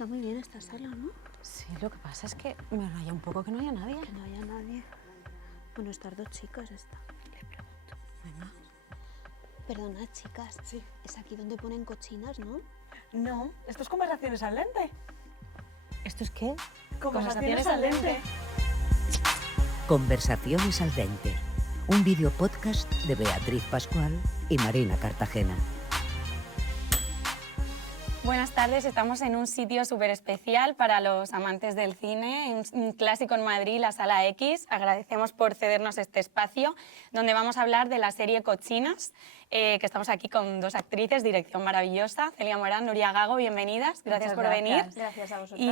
Está muy bien esta sala, ¿no? Sí, lo que pasa es que me raya un poco que no haya nadie. Que no haya nadie. Bueno, estas dos chicas está. Le pregunto. Venga. Perdona, chicas. Sí. Es aquí donde ponen cochinas, ¿no? No, esto es conversaciones al lente. ¿Esto es qué? Conversaciones al lente. Conversaciones al dente, un video podcast de Beatriz Pascual y Marina Cartagena. Buenas tardes, estamos en un sitio súper especial para los amantes del cine, un clásico en Madrid, la Sala X. Agradecemos por cedernos este espacio, donde vamos a hablar de la serie Cochinas, que estamos aquí con dos actrices, dirección maravillosa, Celia Morán, Nuria Gago, bienvenidas, gracias por venir. Gracias a vosotras.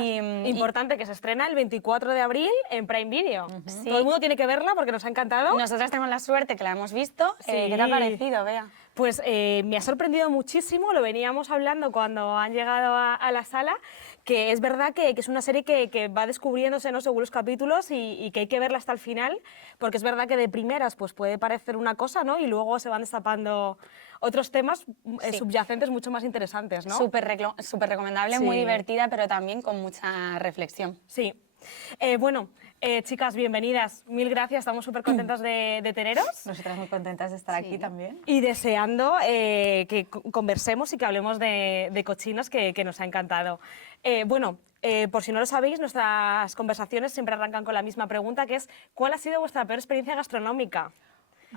Importante que se estrena el 24 de abril en Prime Video. Sí. Todo el mundo tiene que verla porque nos ha encantado. Nosotras tenemos la suerte que la hemos visto. Sí. ¿Qué te ha parecido, Bea? Pues me ha sorprendido muchísimo, lo veníamos hablando cuando han llegado a la sala, que es verdad que es una serie que va descubriéndose, ¿no?, según los capítulos y que hay que verla hasta el final, porque es verdad que de primeras pues puede parecer una cosa, ¿no?, y luego se van destapando otros temas subyacentes mucho más interesantes, ¿no? Súper recomendable, Sí. muy divertida, pero también con mucha reflexión. Sí. Chicas, bienvenidas. Mil gracias, estamos súper contentas de teneros. Nosotras muy contentas de estar aquí también. Y deseando que conversemos y que hablemos de cochinas, que nos ha encantado. Por si no lo sabéis, nuestras conversaciones siempre arrancan con la misma pregunta, que es ¿cuál ha sido vuestra peor experiencia gastronómica?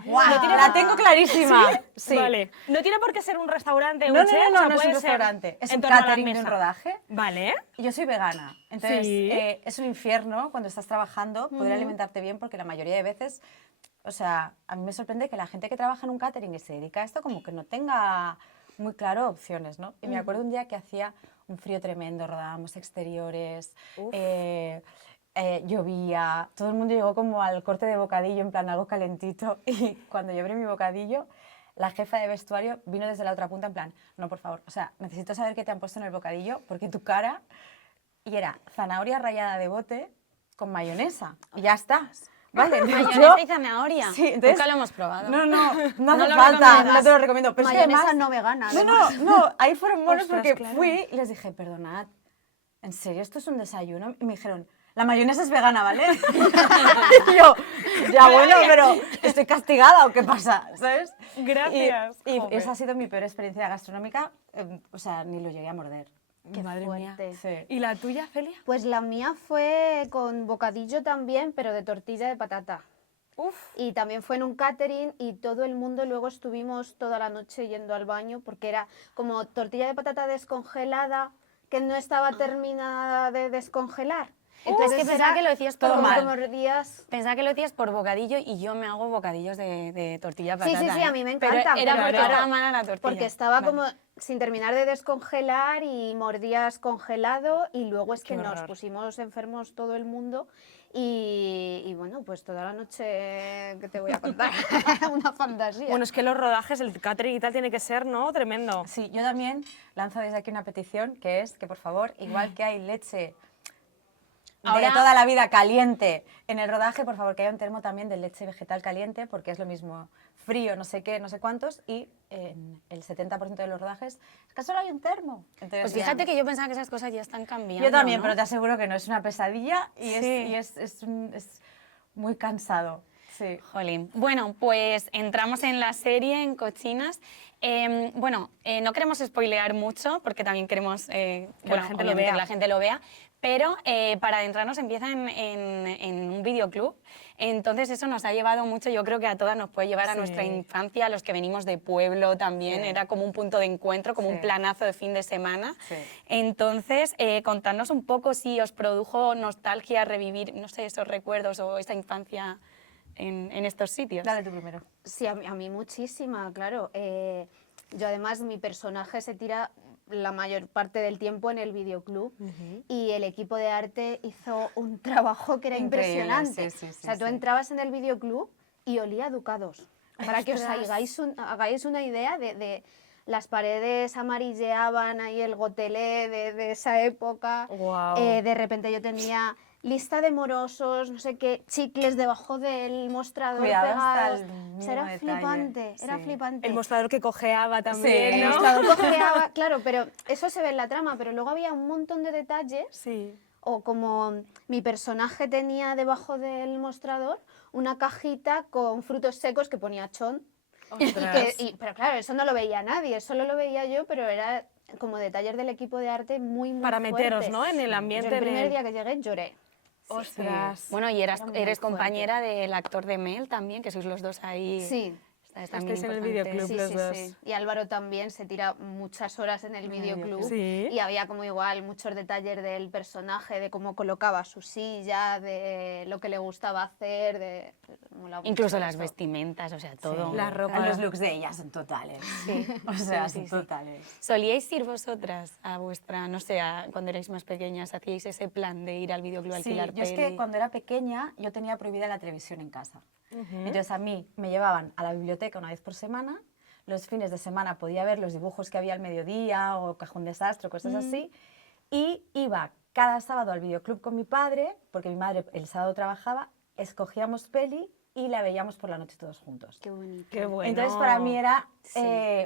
¡Guau! No tiene ¡La tengo clarísima! Sí. Vale. No tiene por qué ser un restaurante, No, un chef, o sea, no es puede un ser restaurante, es en un torno a la catering de un mesa. rodaje. Vale. Yo soy vegana, entonces Sí. Es un infierno cuando estás trabajando poder alimentarte bien, porque la mayoría de veces, o sea, a mí me sorprende que la gente que trabaja en un catering y se dedica a esto como que no tenga muy claro opciones, ¿no? Y me acuerdo un día que hacía un frío tremendo, rodábamos exteriores, llovía, todo el mundo llegó como al corte de bocadillo, en plan algo calentito, y cuando yo abrí mi bocadillo, la jefa de vestuario vino desde la otra punta en plan, no, por favor, o sea, necesito saber qué te han puesto en el bocadillo, porque tu cara... Y era zanahoria rallada de bote con mayonesa, y ya está. Vale, entonces Mayonesa y zanahoria. Sí, entonces- Nunca lo hemos probado. No hace No lo falta, recomiendas. no te lo recomiendo. Pero es que Mayonesa además, no vegana, No, además. no, ahí fueron monos Ostras, porque claro. fui y les dije, perdonad, ¿en serio esto es un desayuno? Y me dijeron, la mayonesa es vegana, ¿vale? Y yo, ya bueno, pero ¿estoy castigada o qué pasa? ¿Sabes? Gracias. Y Joder. esa ha sido mi peor experiencia gastronómica, o sea, ni lo llegué a morder. Qué Madre mía. fuerte. Sí. ¿Y la tuya, Celia? Pues la mía fue con bocadillo también, pero de tortilla de patata. Uf. Y también fue en un catering y todo el mundo luego estuvimos toda la noche yendo al baño porque era como tortilla de patata descongelada que no estaba terminada de descongelar. Es que pensaba que lo decías por todo como mal. que mordías. Pensaba que lo decías por bocadillo y yo me hago bocadillos de tortilla Sí, patata. sí, a mí me Pero encantan, era pero porque claro, estaba mala la tortilla. Porque estaba Vale. como sin terminar de descongelar y mordías congelado y luego es que nos horror. pusimos enfermos todo el mundo y bueno, pues toda la noche, ¿qué te voy a contar? Una fantasía. Bueno, es que los rodajes, el catering y tal tiene que ser, ¿no?, tremendo. Sí, yo también lanzo desde aquí una petición, que es que, por favor, igual que hay leche de Ahora- toda la vida caliente en el rodaje, por favor, que haya un termo también de leche vegetal caliente, porque es lo mismo frío, no sé qué, no sé cuántos, y en el 70% de los rodajes es que solo hay un termo. Entonces, Pues fíjate que yo pensaba que esas cosas ya están cambiando. yo también, ¿no? pero te aseguro que no, es una pesadilla y, Sí. es muy cansado. Sí. Jolín. Bueno, pues entramos en la serie, en Cochinas. No queremos spoilear mucho porque también queremos la gente lo obviamente vea. que la gente lo vea, pero para adentrarnos empieza en un videoclub. Entonces eso nos ha llevado mucho, yo creo que a todas nos puede llevar a Sí. nuestra infancia, a los que venimos de pueblo también, Sí. era como un punto de encuentro, como Sí. un planazo de fin de semana. Sí. Entonces, contadnos un poco si os produjo nostalgia revivir, no sé, esos recuerdos o esa infancia en estos sitios. Dale tú primero. Sí, a mí muchísima, claro. Yo además, mi personaje se tira la mayor parte del tiempo en el videoclub y el equipo de arte hizo un trabajo que era Increíble, impresionante. sí, sí, O sea, sí, tú sí. entrabas en el videoclub y olía a Ducados. Para que os Ostras. hagáis una idea de las paredes amarilleaban ahí el gotelé de esa época. Guau. De repente yo tenía lista de morosos, no sé qué, chicles debajo del mostrador Cuidado hasta pegados. el O mínimo sea, era detalle, flipante, era sí. flipante. El mostrador que cojeaba también, Sí, El ¿no? mostrador cojeaba, claro, pero eso se ve en la trama, pero luego había un montón de detalles, Sí. o como mi personaje tenía debajo del mostrador una cajita con frutos secos que ponía chon. Ostras. Pero claro, eso no lo veía nadie, solo lo veía yo, pero era como detalles del equipo de arte muy Para meteros, fuertes. ¿no? En el Yo ambiente. el primer en el- día que llegué lloré. Ostras. Bueno, y Era muy eres fuerte. compañera del actor de Mel también, que sois los dos ahí. Sí. Es también Estáis en el importante. videoclub. Sí, los sí, dos. sí. Y Álvaro también se tira muchas horas en el videoclub. Sí. Y había como igual muchos detalles del personaje, de cómo colocaba su silla, de lo que le gustaba hacer, de... mola mucho Incluso las eso. vestimentas, o sea, todo. Sí. La ropa. Los looks de ellas son totales. Sí. O sea, Sí, son sí. totales. ¿Solíais ir vosotras a vuestra, no sé, cuando erais más pequeñas, hacíais ese plan de ir al videoclub a Sí, alquilar yo es que peli? cuando era pequeña yo tenía prohibida la televisión en casa. Entonces a mí me llevaban a la biblioteca una vez por semana, los fines de semana podía ver los dibujos que había al mediodía o Cajón Desastre, cosas así, y iba cada sábado al videoclub con mi padre, porque mi madre el sábado trabajaba, escogíamos peli y la veíamos por la noche todos juntos. Qué bonito. Qué bueno. Entonces para mí era Sí.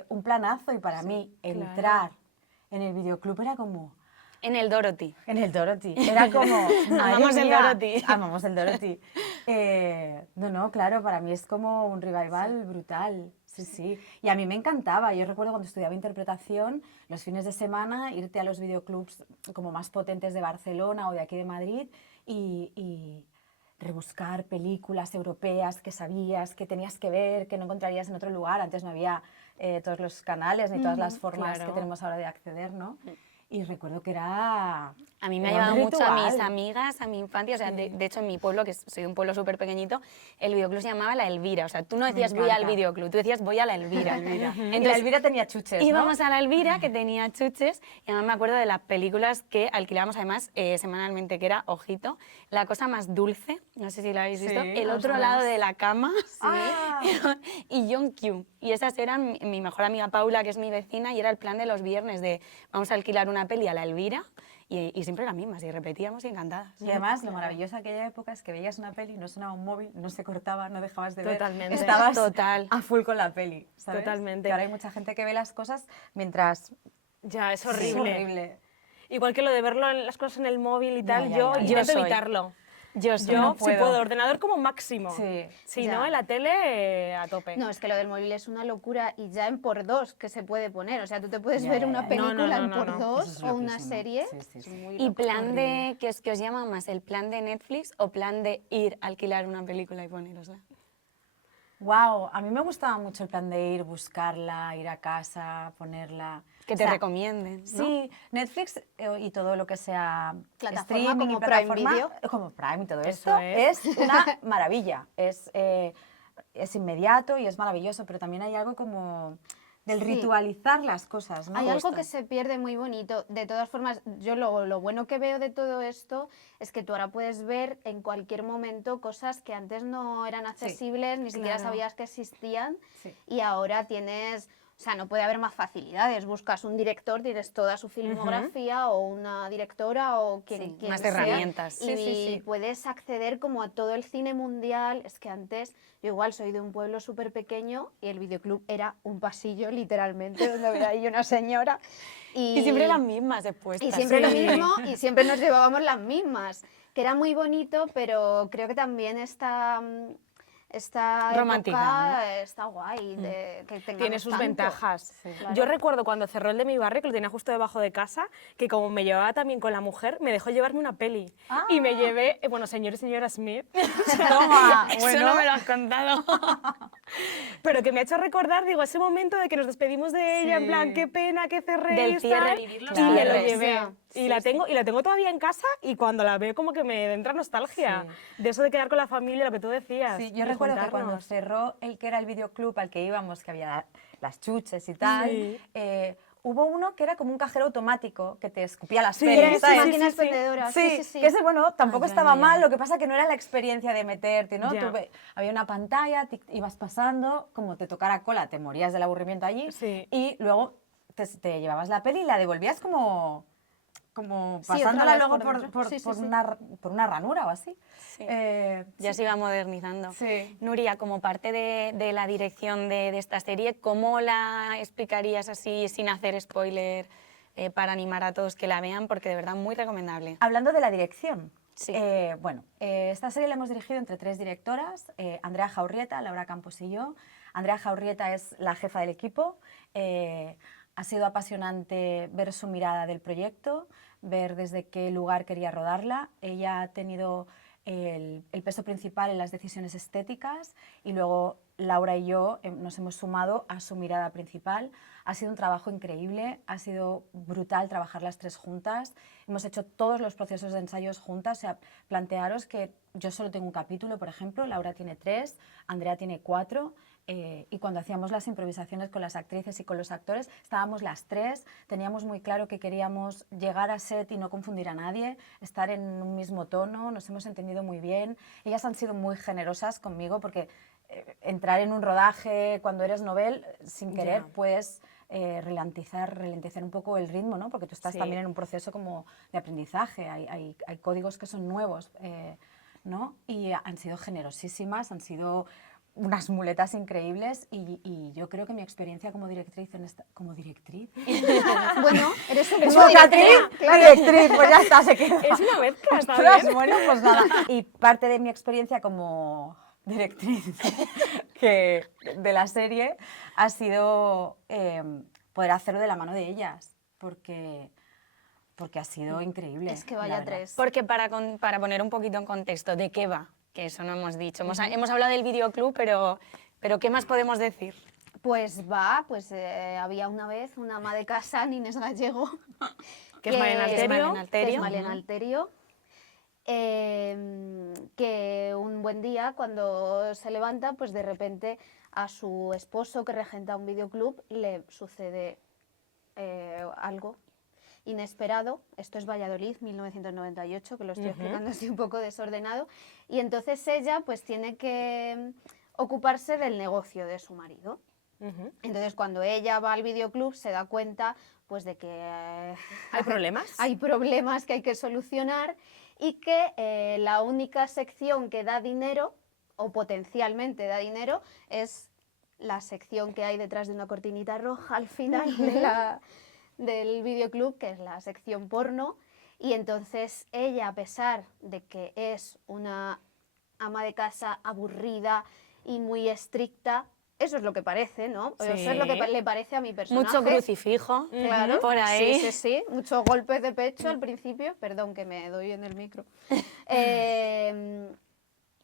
un planazo y para mí entrar en el videoclub era como... En el Dorothy. En el Dorothy. Era como... madre Amamos el mía, Dorothy. Amamos el Dorothy. No, claro, para mí es como un revival brutal. Sí, sí. Y a mí me encantaba. Yo recuerdo cuando estudiaba interpretación, los fines de semana, irte a los videoclubs como más potentes de Barcelona o de aquí de Madrid y rebuscar películas europeas que sabías, que tenías que ver, que no encontrarías en otro lugar. Antes no había todos los canales ni todas las formas claro. que tenemos ahora de acceder, ¿no? Y recuerdo que era... A mí me ha era un llevado mucho a mis ritual. amigas, a mi infancia, o sea, de hecho en mi pueblo, que soy de un pueblo súper pequeñito, el videoclub se llamaba La Elvira, o sea, tú no decías voy al encanta. videoclub, tú decías voy a La Elvira. Y la Entonces, Elvira tenía chuches, ¿no? íbamos a La Elvira, que tenía chuches, y además me acuerdo de las películas que alquilábamos además semanalmente, que era, ojito, La cosa más dulce, no sé si la habéis visto, Sí, El otro ostras. lado de la cama, Ah. y John Q. Y esas eran mi mejor amiga Paula, que es mi vecina, y era el plan de los viernes de vamos a alquilar una peli a La Elvira, y siempre eran mismas, y repetíamos y encantadas. Y además, lo maravilloso de aquella época es que veías una peli, no sonaba un móvil, no se cortaba, no dejabas de ver. Totalmente. Estabas Total. a full con la peli, ¿sabes? Totalmente. Que ahora hay mucha gente que ve las cosas mientras... Ya, es Es horrible. horrible. Igual que lo de verlo en las cosas en el móvil y Ya, tal, ya, yo ya, ya. intento Yo soy. evitarlo. Yo Yo, no si puedo. puedo, ordenador como máximo. Sí. Si Ya. no, en la tele a tope. No, es que lo del móvil es una locura y ya en por dos que se puede poner. O sea, tú te puedes Ya, ver ya, una ya. película en No, por no. dos Eso es o una loquísimo. serie. Sí, sí, sí. Es muy ¿Y loco. plan de que os llama más, el plan de Netflix o plan de ir a alquilar una película y ponerosla? Wow, a mí me gustaba mucho el plan de ir, buscarla, ir a casa, ponerla. Que O te sea, recomienden, ¿no? Sí, Netflix y todo lo que sea Plataforma streaming como y Prime plataforma, Video. como Prime y todo Eso esto, es. es una maravilla. Es inmediato y es maravilloso, pero también hay algo como del Sí. ritualizar las cosas, ¿no? Hay algo Justo. que se pierde muy bonito. De todas formas, yo lo bueno que veo de todo esto es que tú ahora puedes ver en cualquier momento cosas que antes no eran accesibles, ni siquiera Claro. sabías que existían, Sí. y ahora tienes... O sea, no puede haber más facilidades. Buscas un director, tienes toda su filmografía, o una directora, o quien, Sí, quien más sea, herramientas. Y Sí, sí, sí. puedes acceder como a todo el cine mundial. Es que antes, yo igual soy de un pueblo súper pequeño y el videoclub era un pasillo, literalmente, donde había ahí una señora. Y siempre las mismas expuestas. Y siempre lo Sí. mismo, y siempre nos llevábamos las mismas, que era muy bonito, pero creo que también esta Romántica, época está guay, de que tengamos Tiene sus tanto. ventajas. Claro. Yo recuerdo cuando cerró el de mi barrio, que lo tenía justo debajo de casa, que como me llevaba también con la mujer, me dejó llevarme una peli. Y me llevé, bueno, señor y señora Smith, Toma, Eso bueno. no me lo has contado. pero que me ha hecho recordar, digo, ese momento de que nos despedimos de ella, en Sí. plan, qué pena que cerréis, Del cierre, tal, vivir los y me lo cierres. llevé. Ya. Y la tengo todavía en casa, y cuando la veo como que me entra nostalgia de eso de quedar con la familia, lo que tú decías. Sí, yo de recuerdo que cuando juntarnos. cerró el que era el videoclub al que íbamos, que había las chuches y tal, Sí. hubo uno que era como un cajero automático que te escupía las Sí, pelis, sí, ¿sabes? sí, máquinas sí, sí. vendedoras, Sí, sí, sí, sí. que ese, bueno, tampoco ya, estaba ya, ya. mal, lo que pasa que no era la experiencia de meterte, ¿no? Ya. Tú había una pantalla, ibas pasando, como te tocara cola, te morías del aburrimiento allí, Sí. y luego te llevabas la peli y la devolvías como como Sí, otra pasándola vez luego por dentro. por, Sí, sí, por sí. por una ranura o así. Sí. Ya se iba modernizando. Sí. Nuria, como parte de la dirección de esta serie, ¿cómo la explicarías así, sin hacer spoiler, para animar a todos que la vean? Porque de verdad muy recomendable. Hablando de la dirección, Sí. Esta serie la hemos dirigido entre 3 directoras, Andrea Jaurrieta, Laura Campos y yo. Andrea Jaurrieta es la jefa del equipo. Ha sido apasionante ver su mirada del proyecto, ver desde qué lugar quería rodarla. Ella ha tenido el peso principal en las decisiones estéticas y luego Laura y yo nos hemos sumado a su mirada principal. Ha sido un trabajo increíble, ha sido brutal trabajar las 3 juntas. Hemos hecho todos los procesos de ensayos juntas. O sea, plantearos que yo solo tengo un capítulo, por ejemplo, Laura tiene 3, Andrea tiene 4. Y cuando hacíamos las improvisaciones con las actrices y con los actores, estábamos las 3, teníamos muy claro que queríamos llegar a set y no confundir a nadie, estar en un mismo tono, nos hemos entendido muy bien. Ellas han sido muy generosas conmigo porque entrar en un rodaje cuando eres novel, sin querer, puedes ralentizar un poco el ritmo, ¿no? Porque tú estás también en un proceso como de aprendizaje, hay códigos que son nuevos, ¿no? Y han sido generosísimas, han sido unas muletas increíbles y yo creo que mi experiencia como directriz ¿Como directriz? Bueno, eres un ¿Es poco vocatriz? Directriz, pues ya está, se queda. Es una mezcla, está Ostras, bien. bueno, pues nada. Y parte de mi experiencia como directriz de la serie ha sido poder hacerlo de la mano de ellas, porque ha sido increíble. Es que la vaya verdad. 3. Porque para poner un poquito en contexto, ¿de qué va? Que eso no hemos dicho. Hemos hablado del videoclub, pero ¿qué más podemos decir? Pues había una vez una ama de casa, Inés Gallego, Que es Malena Alterio. que es Malena Alterio, que un buen día, cuando se levanta, pues de repente a su esposo, que regenta un videoclub, le sucede algo inesperado. Esto es Valladolid, 1998, que lo estoy explicando así un poco desordenado. Y entonces ella pues tiene que ocuparse del negocio de su marido. Entonces cuando ella va al videoclub se da cuenta pues de que ¿Hay problemas? hay problemas que hay que solucionar y que la única sección que da dinero o potencialmente da dinero es la sección que hay detrás de una cortinita roja al final del videoclub, que es la sección porno. Y entonces ella, a pesar de que es una ama de casa aburrida y muy estricta, eso es lo que parece, ¿no? Sí. Eso es lo que le parece a mi personaje. Mucho crucifijo, Claro, por ahí. Sí, muchos golpes de pecho al principio, perdón que me doy en el micro.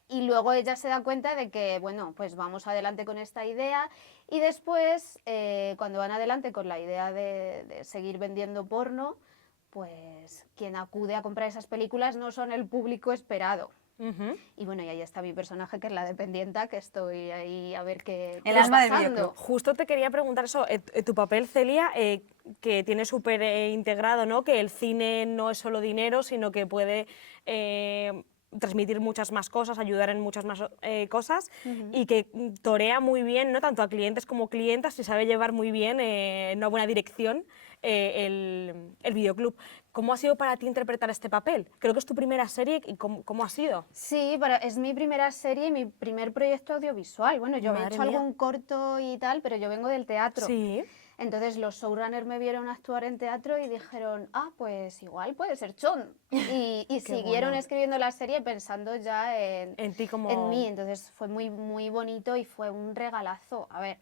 Y luego ella se da cuenta de que, bueno, pues vamos adelante con esta idea y después, cuando van adelante con la idea de seguir vendiendo porno, pues quien acude a comprar esas películas no son el público esperado. Y bueno, y ahí está mi personaje, que es la dependienta, que estoy ahí a ver qué El está alma del pasando. videoclub. Justo te quería preguntar eso, tu papel, Celia, que tiene súper integrado, ¿no? Que el cine no es solo dinero, sino que puede transmitir muchas más cosas, ayudar en muchas más cosas, y que torea muy bien, ¿no? Tanto a clientes como clientas, y sabe llevar muy bien en una buena dirección el videoclub. ¿Cómo ha sido para ti interpretar este papel? Creo que es tu primera serie, ¿y cómo ha sido? Sí, es mi primera serie y mi primer proyecto audiovisual. Bueno, yo he Madre hecho mía. algún corto y tal, pero yo vengo del teatro. Sí. Entonces los showrunners me vieron actuar en teatro y dijeron, pues igual puede ser Chon. Y siguieron bueno. escribiendo la serie pensando ya En ti como... en mí. Entonces fue muy, muy bonito y fue un regalazo. A ver,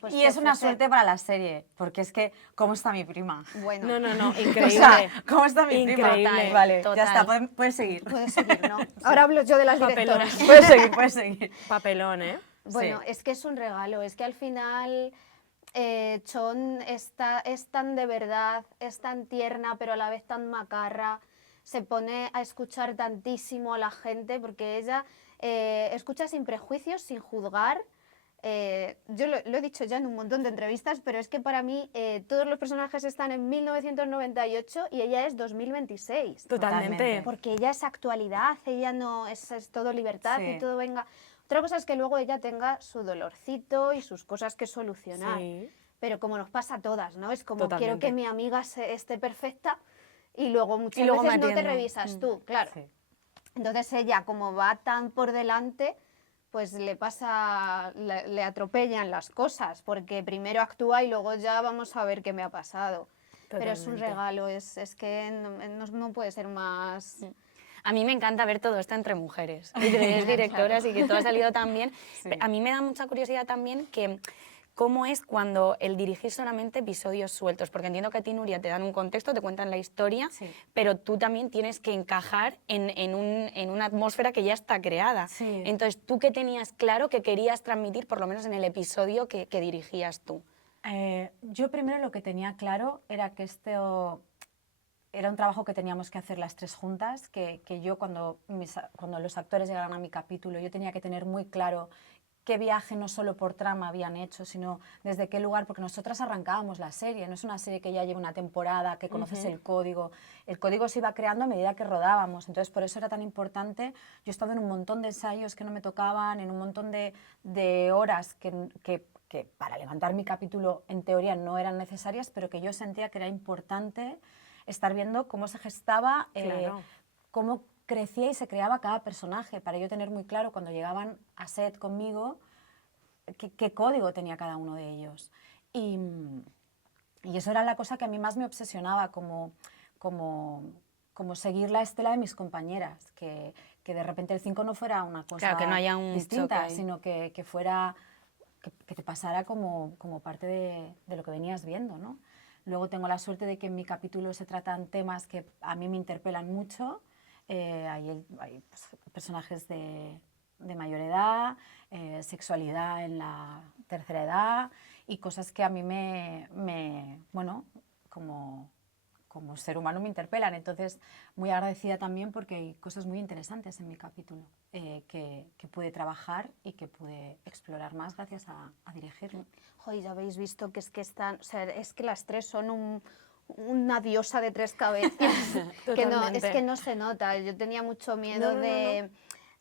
pues Y es una ofrecer- suerte para la serie, porque es que, ¿cómo está mi prima? Bueno, No, O increíble. sea, ¿cómo está mi prima? Increíble. Vale, Total. ya está, puedes seguir. puedes seguir, ¿no? Ahora hablo yo de las Papelón. directoras. Puedes seguir. Papelón, ¿eh? Bueno, Sí. es que es un regalo, es que al final Chon es tan de verdad, es tan tierna, pero a la vez tan macarra, se pone a escuchar tantísimo a la gente, porque ella escucha sin prejuicios, sin juzgar. Yo lo he dicho ya en un montón de entrevistas, pero es que para mí todos los personajes están en 1998 y ella es 2026. Totalmente. Porque ella es actualidad, ella no es todo libertad Sí. y todo venga. Otra cosa es que luego ella tenga su dolorcito y sus cosas que solucionar. Sí. Pero como nos pasa a todas, ¿no? Es como quiero Totalmente. que mi amiga esté perfecta, y luego muchas luego veces no te metiendo. revisas tú, claro. Sí. Entonces ella, como va tan por delante, pues le atropellan las cosas, porque primero actúa y luego ya vamos a ver qué me ha pasado. Pero es un Totalmente. regalo, es que no puede ser más... A mí me encanta ver todo esto entre mujeres, y tres directoras y que todo ha salido tan bien. Sí. A mí me da mucha curiosidad también que cómo es cuando el dirigir solamente episodios sueltos, porque entiendo que a ti, Nuria, te dan un contexto, te cuentan la historia, Sí. pero tú también tienes que encajar en una atmósfera que ya está creada. Sí. Entonces, ¿tú qué tenías claro que querías transmitir, por lo menos en el episodio que dirigías tú? Yo primero lo que tenía claro era que esto era un trabajo que teníamos que hacer las tres juntas, que yo cuando los actores llegaran a mi capítulo, yo tenía que tener muy claro qué viaje no solo por trama habían hecho, sino desde qué lugar, porque nosotras arrancábamos la serie, no es una serie que ya lleva una temporada, que conoces el código se iba creando a medida que rodábamos, entonces por eso era tan importante. Yo he estado en un montón de ensayos que no me tocaban, en un montón de horas que para levantar mi capítulo en teoría no eran necesarias, pero que yo sentía que era importante estar viendo cómo se gestaba, Claro. cómo crecía y se creaba cada personaje, para yo tener muy claro cuando llegaban a set conmigo qué código tenía cada uno de ellos. Y eso era la cosa que a mí más me obsesionaba, como seguir la estela de mis compañeras, que de repente el 5 no fuera una cosa Claro, que no haya un choque distinta, ahí. sino que fuera, que te pasara como parte de lo que venías viendo, ¿no? Luego tengo la suerte de que en mi capítulo se tratan temas que a mí me interpelan mucho. Hay pues, personajes de mayor edad, sexualidad en la tercera edad y cosas que a mí bueno, como ser humano me interpelan. Entonces, muy agradecida también porque hay cosas muy interesantes en mi capítulo que pude trabajar y que pude explorar más gracias a dirigirlo. Joder, ya habéis visto que o sea, es que las tres son una diosa de tres cabezas. Que no, es Totalmente. que no se nota. Yo tenía mucho miedo de...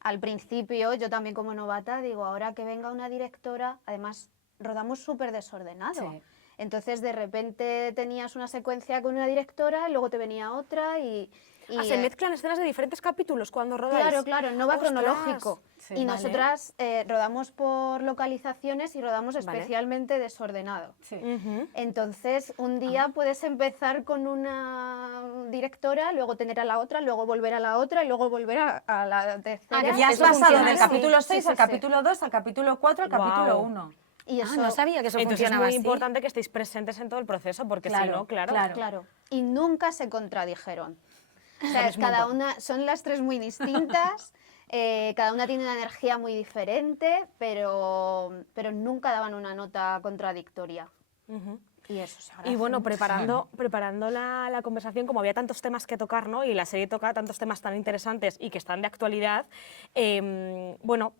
Al principio, yo también como novata, digo, ahora que venga una directora, además rodamos súper desordenado. Sí. Entonces, de repente tenías una secuencia con una directora, luego te venía otra y... Se mezclan escenas de diferentes capítulos cuando rodáis. Claro, claro, no va ¡Ostras! cronológico. Sí, y vale. nosotras rodamos por localizaciones y rodamos Vale. especialmente desordenado. Sí. Entonces, un día puedes empezar con una directora, luego tener a la otra, luego volver a la otra y luego volver a la tercera. que Y has Eso pasado funciona del así. capítulo 6 Sí, al sí, sí. capítulo 2, al capítulo 4, al capítulo Guau. 1. Y eso, no sabía que eso Entonces es funcionaba muy así. importante que estéis presentes en todo el proceso, porque si no, claro. claro. Y nunca se contradijeron. O sea, Sabes un cada montón. una, son las tres muy distintas, cada una tiene una energía muy diferente, pero nunca daban una nota contradictoria. Ujú. Y eso se agradece Y bueno, mucho. preparando la conversación, como había tantos temas que tocar, ¿no? Y la serie toca tantos temas tan interesantes y que están de actualidad,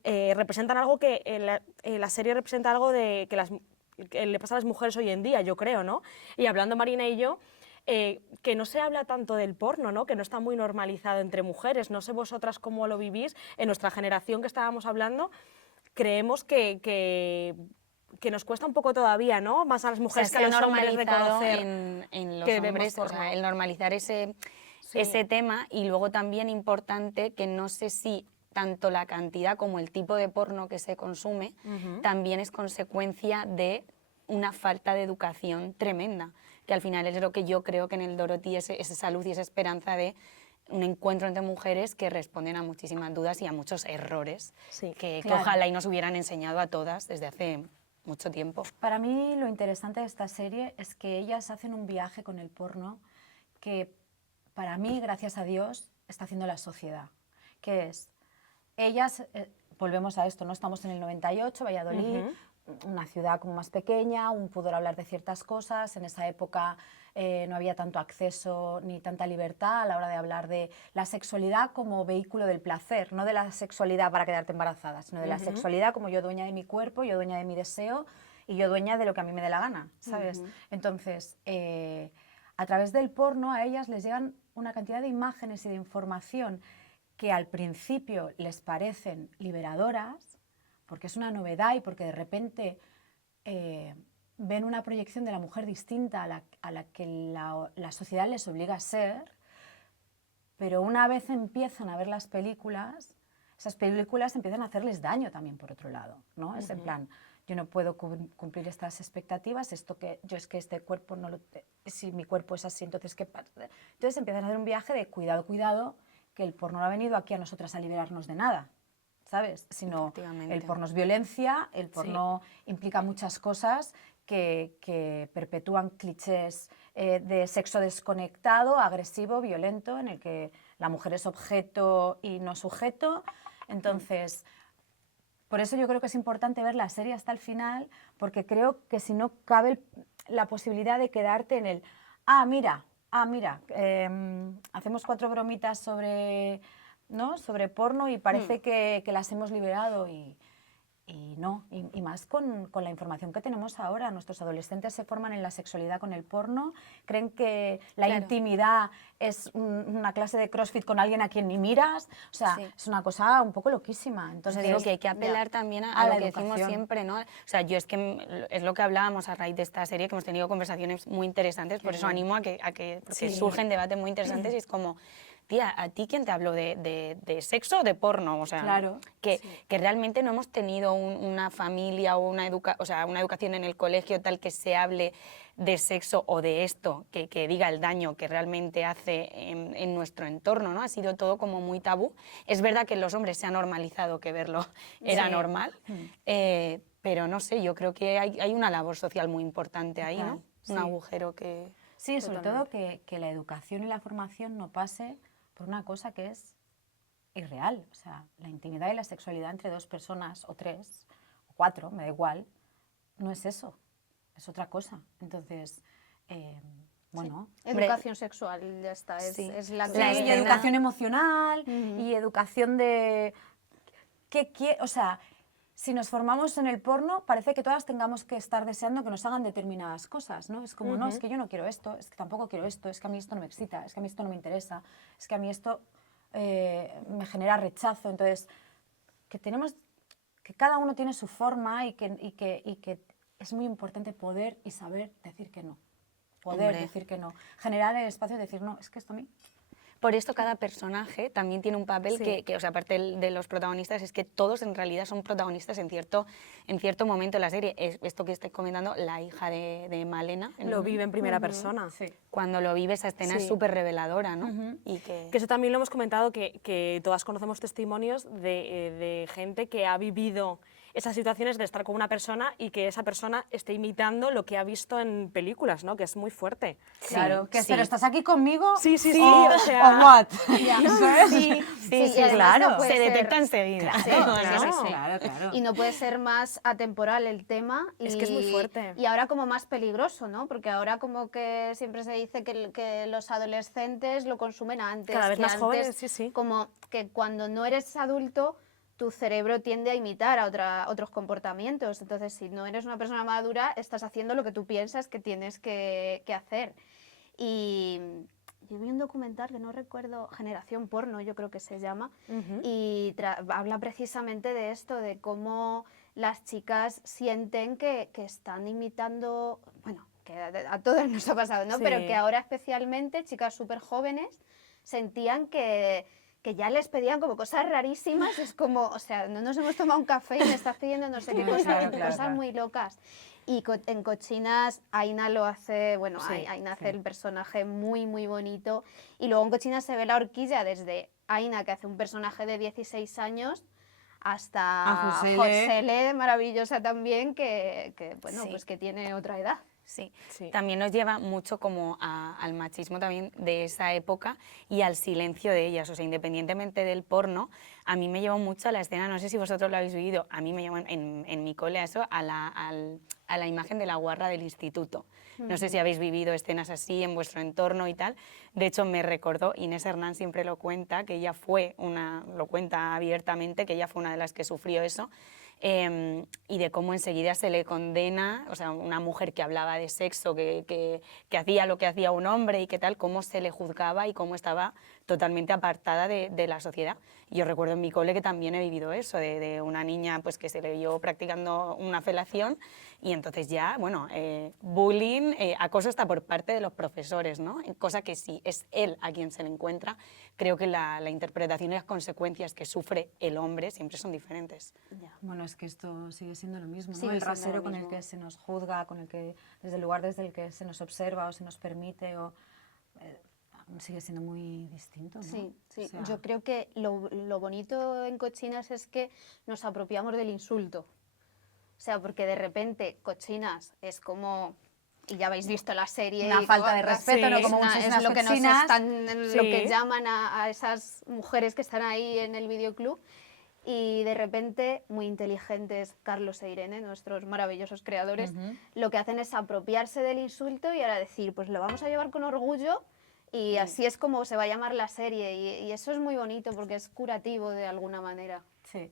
representan algo que la serie representa algo de que le pasa a las mujeres hoy en día, yo creo, ¿no? Y hablando Marina y yo, que no se habla tanto del porno, ¿no? Que no está muy normalizado entre mujeres. No sé vosotras cómo lo vivís. En nuestra generación que estábamos hablando, creemos que nos cuesta un poco todavía, ¿no? Más a las O sea, mujeres se que a ha los hombres normalizado reconocer en los que vemos hombres, o porno. sea, el normalizar ese tema, y luego también importante que no sé si tanto la cantidad como el tipo de porno que se consume también es consecuencia de una falta de educación tremenda, que al final es lo que yo creo que en el Dorothy es esa luz y esa esperanza de un encuentro entre mujeres que responden a muchísimas dudas y a muchos errores Sí, que claro. ojalá y nos hubieran enseñado a todas desde hace mucho tiempo. Para mí lo interesante de esta serie es que ellas hacen un viaje con el porno que para mí, gracias a Dios, está haciendo la sociedad. Que es, ellas, volvemos a esto, no estamos en el 98, Valladolid, una ciudad como más pequeña, un pudor hablar de ciertas cosas, en esa época no había tanto acceso ni tanta libertad a la hora de hablar de la sexualidad como vehículo del placer, no de la sexualidad para quedarte embarazada, sino de la sexualidad como yo dueña de mi cuerpo, yo dueña de mi deseo y yo dueña de lo que a mí me dé la gana, ¿sabes? Entonces, a través del porno a ellas les llegan una cantidad de imágenes y de información que al principio les parecen liberadoras, porque es una novedad y porque de repente ven una proyección de la mujer distinta a la que la sociedad les obliga a ser, pero una vez empiezan a ver las películas, esas películas empiezan a hacerles daño también por otro lado, ¿no? Es en plan, yo no puedo cumplir estas expectativas, esto que yo es que este cuerpo no lo, si mi cuerpo es así, entonces qué pasa. Entonces empiezan a hacer un viaje de cuidado, cuidado, que el porno no ha venido aquí a nosotras a liberarnos de nada, ¿sabes? Sino el porno es violencia, el porno implica muchas cosas que perpetúan clichés de sexo desconectado, agresivo, violento, en el que la mujer es objeto y no sujeto. Entonces, por eso yo creo que es importante ver la serie hasta el final, porque creo que si no cabe la posibilidad de quedarte en el mira, hacemos 4 bromitas sobre, ¿no?, sobre porno y parece que las hemos liberado y no, y más con la información que tenemos ahora. Nuestros adolescentes se forman en la sexualidad con el porno, creen que la intimidad es una clase de CrossFit con alguien a quien ni miras, o sea, es una cosa un poco loquísima. Entonces Digo que hay que apelar también a lo la que decimos siempre, ¿no? O sea, yo es que es lo que hablábamos a raíz de esta serie, que hemos tenido conversaciones muy interesantes, por eso animo a que porque surgen debates muy interesantes y es como, tía, ¿a ti quién te habló de sexo o de porno? O sea, que realmente no hemos tenido una familia o una educación en el colegio tal que se hable de sexo o de esto, que diga el daño que realmente hace en nuestro entorno, ¿no? Ha sido todo como muy tabú. Es verdad que en los hombres se ha normalizado que verlo era normal, pero no sé, yo creo que hay una labor social muy importante ahí, ¿no? Un agujero que... Sí, sobre todo que la educación y la formación no pase por una cosa que es irreal. O sea, la intimidad y la sexualidad entre 2 personas, o 3, o 4, me da igual, no es eso, es otra cosa. Entonces, bueno... Educación sexual, ya está, es la Sí, clave. y educación emocional, y educación de... o sea, si nos formamos en el porno, parece que todas tengamos que estar deseando que nos hagan determinadas cosas, ¿no? Es como, no, es que yo no quiero esto, es que tampoco quiero esto, es que a mí esto no me excita, es que a mí esto no me interesa, es que a mí esto me genera rechazo. Entonces, que cada uno tiene su forma y que es muy importante poder y saber decir que no. Poder decir que no. Generar el espacio de decir, no, es que esto a mí... Por esto cada personaje también tiene un papel que, o sea, aparte de los protagonistas, es que todos en realidad son protagonistas en cierto momento de la serie. Esto que estoy comentando, la hija de Malena. Lo vive en primera persona. Sí. Cuando lo vive, esa escena es súper reveladora, ¿no? Y Que eso también lo hemos comentado, que todas conocemos testimonios de gente que ha vivido esas situaciones de estar con una persona y que esa persona esté imitando lo que ha visto en películas, ¿no? Que es muy fuerte. Claro, pero ¿estás aquí conmigo? Sí, o sea... ¿o what? Sí, y además claro, no puede se detecta ser- enseguida. Claro. Y no puede ser más atemporal el tema. Es que es muy fuerte. Y ahora como más peligroso, ¿no? Porque ahora como que siempre se dice que los adolescentes lo consumen antes. Cada vez que más antes, jóvenes, sí. Como que cuando no eres adulto, tu cerebro tiende a imitar a otros comportamientos. Entonces, si no eres una persona madura, estás haciendo lo que tú piensas que tienes que hacer. Y yo vi un documental que no recuerdo, Generación Porno, yo creo que se llama, y habla precisamente de esto, de cómo las chicas sienten que están imitando, bueno, que a todos nos ha pasado, ¿no? Sí. Pero que ahora especialmente chicas súper jóvenes sentían que ya les pedían como cosas rarísimas, es como, o sea, no nos hemos tomado un café y me estás pidiendo no sé qué cosas muy locas. Y en Cochinas Aina lo hace, bueno, Aina hace el personaje muy, muy bonito. Y luego en Cochinas se ve la horquilla desde Aina, que hace un personaje de 16 años, hasta Josele, maravillosa también, que bueno, pues que tiene otra edad. Sí. También nos lleva mucho como al machismo también de esa época y al silencio de ellas. O sea, independientemente del porno, a mí me llevó mucho a la escena, no sé si vosotros lo habéis vivido, a mí me llevó en mi cole a eso, a la imagen de la guarra del instituto. No sé si habéis vivido escenas así en vuestro entorno y tal. De hecho, me recordó, Inés Hernán siempre lo cuenta, que ella lo cuenta abiertamente, que ella fue una de las que sufrió eso. y de cómo enseguida se le condena, o sea, una mujer que hablaba de sexo, que hacía lo que hacía un hombre y qué tal, cómo se le juzgaba y cómo estaba totalmente apartada de la sociedad. Y yo recuerdo en mi cole que también he vivido eso, de una niña pues, que se le vio practicando una felación y entonces ya, bueno, bullying, acoso hasta por parte de los profesores, ¿no? Cosa que si es él a quien se le encuentra, creo que la interpretación y las consecuencias que sufre el hombre siempre son diferentes. Bueno, es que esto sigue siendo lo mismo, ¿no? Sigue El siendo rasero lo con el mismo. que se nos juzga, con el que, desde el lugar desde el que se nos observa o se nos permite, sigue siendo muy distinto, ¿no? Sí, sí. O sea, Yo creo que lo bonito en Cochinas es que nos apropiamos del insulto. O sea, porque de repente Cochinas es como, y ya habéis visto la serie. una y falta de como- respeto, sí, ¿no? Como es muchísimas lo que nos cochinas. están, lo que Sí. llaman a esas mujeres que están ahí en el videoclub. Y de repente, muy inteligentes Carlos e Irene, nuestros maravillosos creadores, lo que hacen es apropiarse del insulto y ahora decir, pues lo vamos a llevar con orgullo y así es como se va a llamar la serie. Y eso es muy bonito porque es curativo de alguna manera. Sí.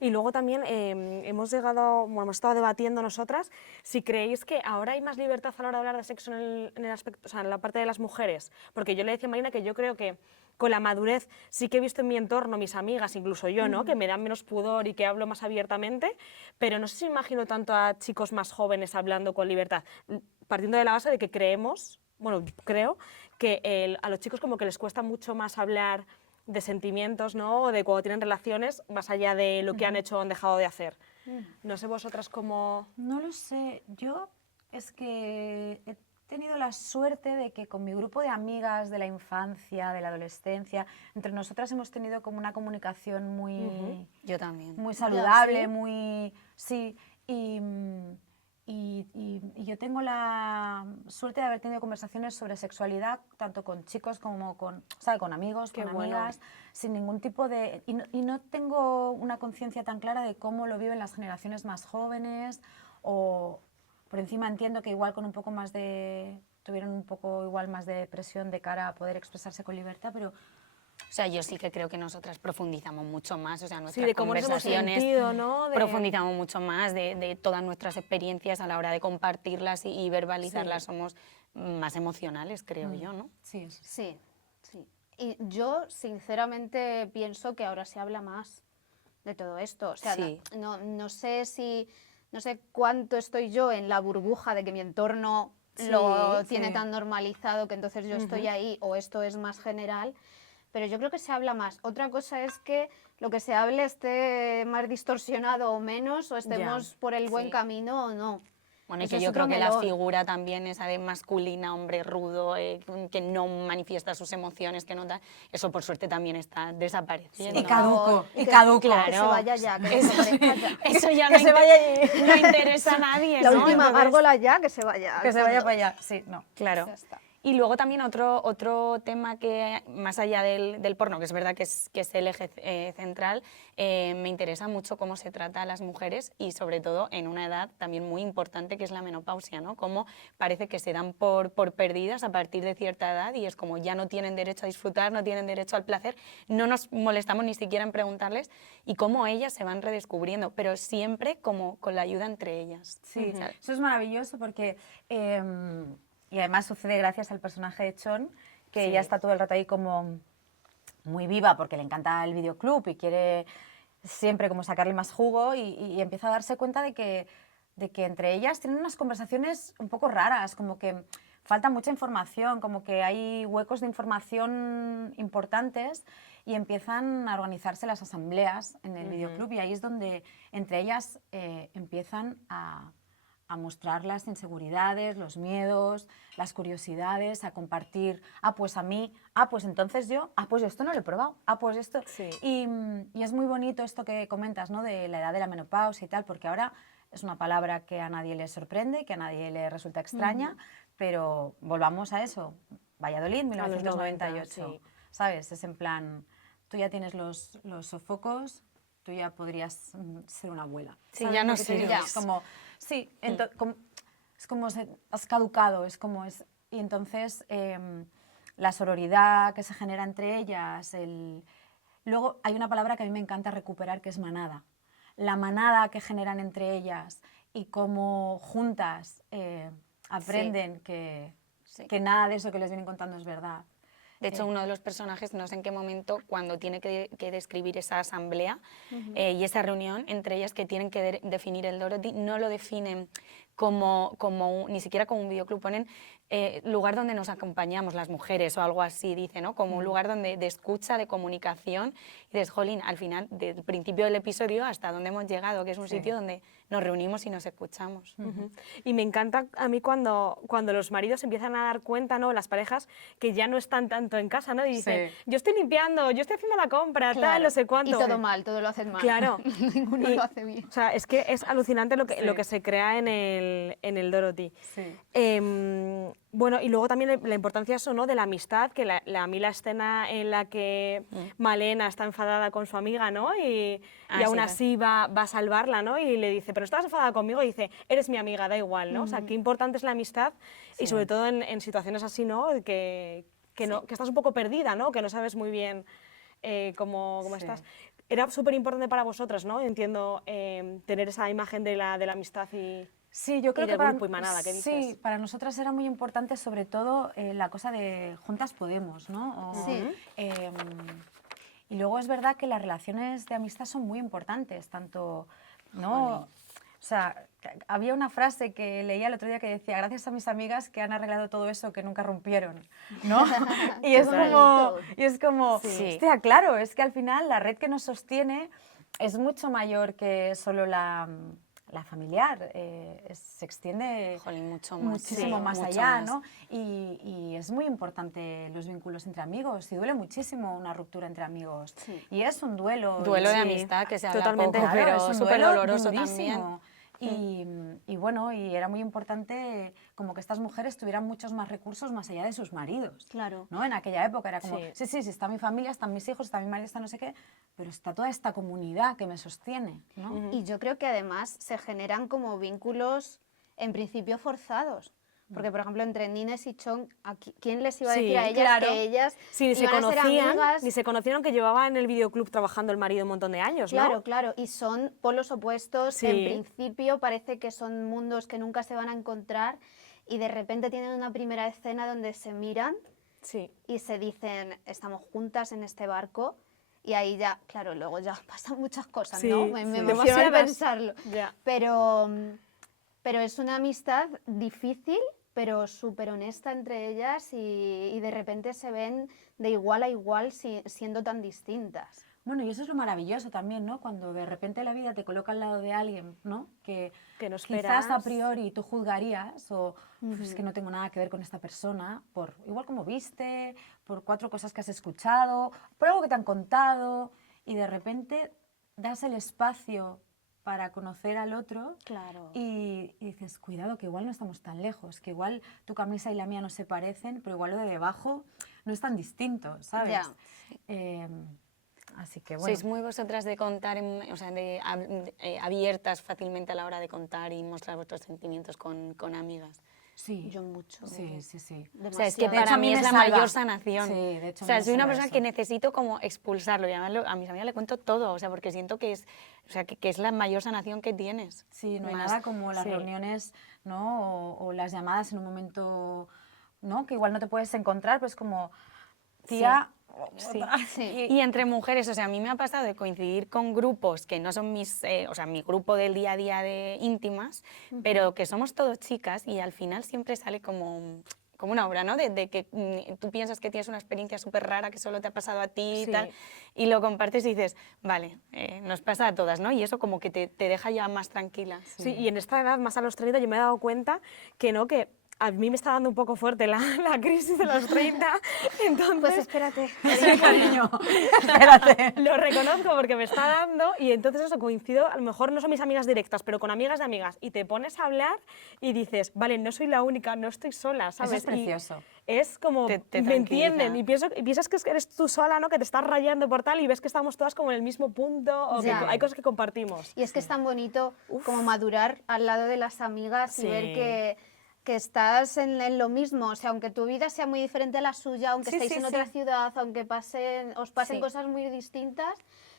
Y luego también hemos estado debatiendo nosotras si creéis que ahora hay más libertad a la hora de hablar de sexo en el aspecto, o sea, en la parte de las mujeres. Porque yo le decía a Marina que yo creo que con la madurez sí que he visto en mi entorno, mis amigas, incluso yo, ¿no? Que me dan menos pudor y que hablo más abiertamente, pero no sé si imagino tanto a chicos más jóvenes hablando con libertad, partiendo de la base de que creemos, bueno, creo que a los chicos como que les cuesta mucho más hablar de sentimientos, ¿no? O de cuando tienen relaciones, más allá de lo que han hecho o han dejado de hacer. No sé vosotras cómo... No lo sé, yo es que he tenido la suerte de que con mi grupo de amigas de la infancia, de la adolescencia, entre nosotras hemos tenido como una comunicación muy, Yo también. muy saludable, ¿sí? muy... Sí, y yo tengo la suerte de haber tenido conversaciones sobre sexualidad tanto con chicos como con, ¿sabe? Con amigos, Qué con bueno. amigas, sin ningún tipo de... Y no tengo una conciencia tan clara de cómo lo viven las generaciones más jóvenes o por encima entiendo que igual con un poco más de... tuvieron un poco igual más de presión de cara a poder expresarse con libertad, pero... O sea, yo sí que creo que nosotras profundizamos mucho más, o sea, Sí, nuestras de cómo nos hemos conversaciones sentido, ¿no? De- profundizamos mucho más de todas nuestras experiencias a la hora de compartirlas y verbalizarlas, somos más emocionales, creo yo, ¿no? Sí, Sí, sí. Y yo sinceramente pienso que ahora se habla más de todo esto. O sea, Sí. no sé si, no sé cuánto estoy yo en la burbuja de que mi entorno Sí, lo tiene sí. tan normalizado que entonces yo estoy ahí o esto es más general, pero yo creo que se habla más. Otra cosa es que lo que se hable esté más distorsionado o menos, o estemos por el buen sí. camino o no. Bueno, y Eso que es yo otro creo que la melón. figura también esa de masculina, hombre rudo, que no manifiesta sus emociones, que no da, eso por suerte también está desapareciendo. Y caduco, Y y que- caduco. Que se Claro. vaya ya, que desaparezca ya. Eso ya Que no, se vaya allí. no interesa a nadie, La ¿no? última Entonces, gárgola ya, que se vaya. Que al se vaya fondo. para allá, sí, no. Claro. Ya está. Y luego también otro tema que, más allá del porno, que es verdad que es el eje central, me interesa mucho cómo se trata a las mujeres y sobre todo en una edad también muy importante que es la menopausia, ¿no? Cómo parece que se dan por perdidas a partir de cierta edad y es como ya no tienen derecho a disfrutar, no tienen derecho al placer, no nos molestamos ni siquiera en preguntarles y cómo ellas se van redescubriendo, pero siempre como con la ayuda entre ellas. Sí, eso es maravilloso porque... y además sucede gracias al personaje de Chon, que ella está todo el rato ahí como muy viva porque le encanta el videoclub y quiere siempre como sacarle más jugo y empieza a darse cuenta de que entre ellas tienen unas conversaciones un poco raras, como que falta mucha información, como que hay huecos de información importantes y empiezan a organizarse las asambleas en el videoclub y ahí es donde entre ellas empiezan a mostrar las inseguridades, los miedos, las curiosidades, a compartir, pues a mí, pues entonces yo, pues yo esto no lo he probado, pues esto... Sí. Y es muy bonito esto que comentas, ¿no? De la edad de la menopausia y tal, porque ahora es una palabra que a nadie le sorprende, que a nadie le resulta extraña, pero volvamos a eso, Valladolid, 1998, 90, sí. ¿sabes? Es en plan, tú ya tienes los sofocos, tú ya podrías ser una abuela. Sí, ¿Sabes ya lo no que te digo? sirves. Es como, sí, es como has caducado, es como es... Y entonces la sororidad que se genera entre ellas, luego hay una palabra que a mí me encanta recuperar que es manada. la manada que generan entre ellas y cómo juntas aprenden que nada de eso que les vienen contando es verdad. De hecho, uno de los personajes, no sé en qué momento, cuando tiene que describir esa asamblea y esa reunión entre ellas que tienen que definir el Dorothy, no lo definen ni siquiera como un videoclub, ponen lugar donde nos acompañamos las mujeres o algo así, dice, ¿no? Como un lugar de escucha, de comunicación. Y dices, jolín, al final, del principio del episodio hasta donde hemos llegado, que es un sitio donde nos reunimos y nos escuchamos. Y me encanta a mí cuando los maridos empiezan a dar cuenta, ¿no? Las parejas que ya no están tanto en casa, ¿no? Y dicen, yo estoy limpiando, yo estoy haciendo la compra, tal, no sé cuánto. Y todo mal, todo lo hacen mal. Claro. Ninguno lo hace bien. O sea, es que es alucinante lo que se crea en el Dorothy. Sí. Bueno, y luego también la importancia eso, ¿no? De la amistad, que a mí la escena en la que Malena está enfadada con su amiga, ¿no? Y aún así va a salvarla, ¿no? Y le dice, pero estás enfadada conmigo, y dice, eres mi amiga, da igual, ¿no? O sea, qué importante es la amistad y sobre todo en situaciones así, ¿no? Que estás un poco perdida, ¿no? Que no sabes muy bien cómo estás. Era súper importante para vosotras, ¿no? Entiendo, tener esa imagen de la amistad y... Sí, yo creo y que del grupo y manada, ¿qué dices? Sí, para nosotras era muy importante sobre todo la cosa de juntas podemos, ¿no? Y luego es verdad que las relaciones de amistad son muy importantes, tanto, ¿no? O sea, había una frase que leía el otro día que decía, gracias a mis amigas que han arreglado todo eso que nunca rompieron, ¿no? y es como, hostia, claro, es que al final la red que nos sostiene es mucho mayor que solo la familiar, se extiende muchísimo más allá, ¿no? Y es muy importante los vínculos entre amigos, y duele muchísimo una ruptura entre amigos. Y es un duelo. Duelo de amistad que se habla totalmente, poco, claro, pero es un súper duelo doloroso durísimo. también. Y bueno, y era muy importante como que estas mujeres tuvieran muchos más recursos más allá de sus maridos. Claro. ¿No? En aquella época era como, sí, está mi familia, están mis hijos, está mi marido, está no sé qué, pero está toda esta comunidad que me sostiene, ¿no? Y yo creo que además se generan como vínculos en principio forzados. Porque, por ejemplo, entre Nines y Chong, ¿quién les iba a decir a ellas que ellas ni se iban a ser amigas? ni se conocieron, que llevaba en el videoclub trabajando el marido un montón de años, ¿no? Claro, claro, y son polos opuestos. En principio parece que son mundos que nunca se van a encontrar y de repente tienen una primera escena donde se miran y se dicen, estamos juntas en este barco. Y ahí ya, claro, luego ya pasan muchas cosas, ¿no? Me emociona al pensarlo. Pero es una amistad difícil, pero súper honesta entre ellas y de repente se ven de igual a igual siendo tan distintas. Bueno, y eso es lo maravilloso también, ¿no? Cuando de repente la vida te coloca al lado de alguien, ¿no? Que no quizás a priori tú juzgarías o es que no tengo nada que ver con esta persona, por igual como viste, por 4 cosas que has escuchado, por algo que te han contado, y de repente das el espacio para conocer al otro y dices, cuidado, que igual no estamos tan lejos, que igual tu camisa y la mía no se parecen, pero igual lo de debajo no es tan distinto, ¿sabes? Así que bueno. Sois muy vosotras de contar, o sea, abiertas fácilmente a la hora de contar y mostrar vuestros sentimientos con amigas. Sí, yo mucho. Sí. O sea, es que De hecho, para mí es la mayor sanación. Sí, de hecho, o sea, soy una persona que necesito como expulsarlo y además a mis amigas le cuento todo, o sea, porque siento que es, o sea, que es la mayor sanación que tienes. Sí, no hay nada como las reuniones, ¿no? O las llamadas en un momento, ¿no? Que igual no te puedes encontrar, pues como, tía... Y entre mujeres, o sea, a mí me ha pasado de coincidir con grupos que no son o sea, mi grupo del día a día de íntimas, pero que somos todos chicas y al final siempre sale como una obra, ¿no? De que tú piensas que tienes una experiencia súper rara que solo te ha pasado a ti y tal, y lo compartes y dices, vale, nos pasa a todas, ¿no? Y eso como que te deja ya más tranquila. Sí, y en esta edad, más a los 30, yo me he dado cuenta que a mí me está dando un poco fuerte la crisis de los 30, entonces... Pues espérate. Sí, cariño, espérate. Lo reconozco porque me está dando y entonces eso coincido, a lo mejor no son mis amigas directas, pero con amigas de amigas, y te pones a hablar y dices, vale, no soy la única, no estoy sola, ¿sabes? Eso es precioso. Y es como, me entienden, y piensas que eres tú sola, ¿no? Que te estás rayando por tal y ves que estamos todas como en el mismo punto, o que hay cosas que compartimos. Y es que es tan bonito como madurar al lado de las amigas y ver que estás en lo mismo, o sea, aunque tu vida sea muy diferente a la suya, aunque estéis en otra ciudad, aunque os pasen cosas muy distintas,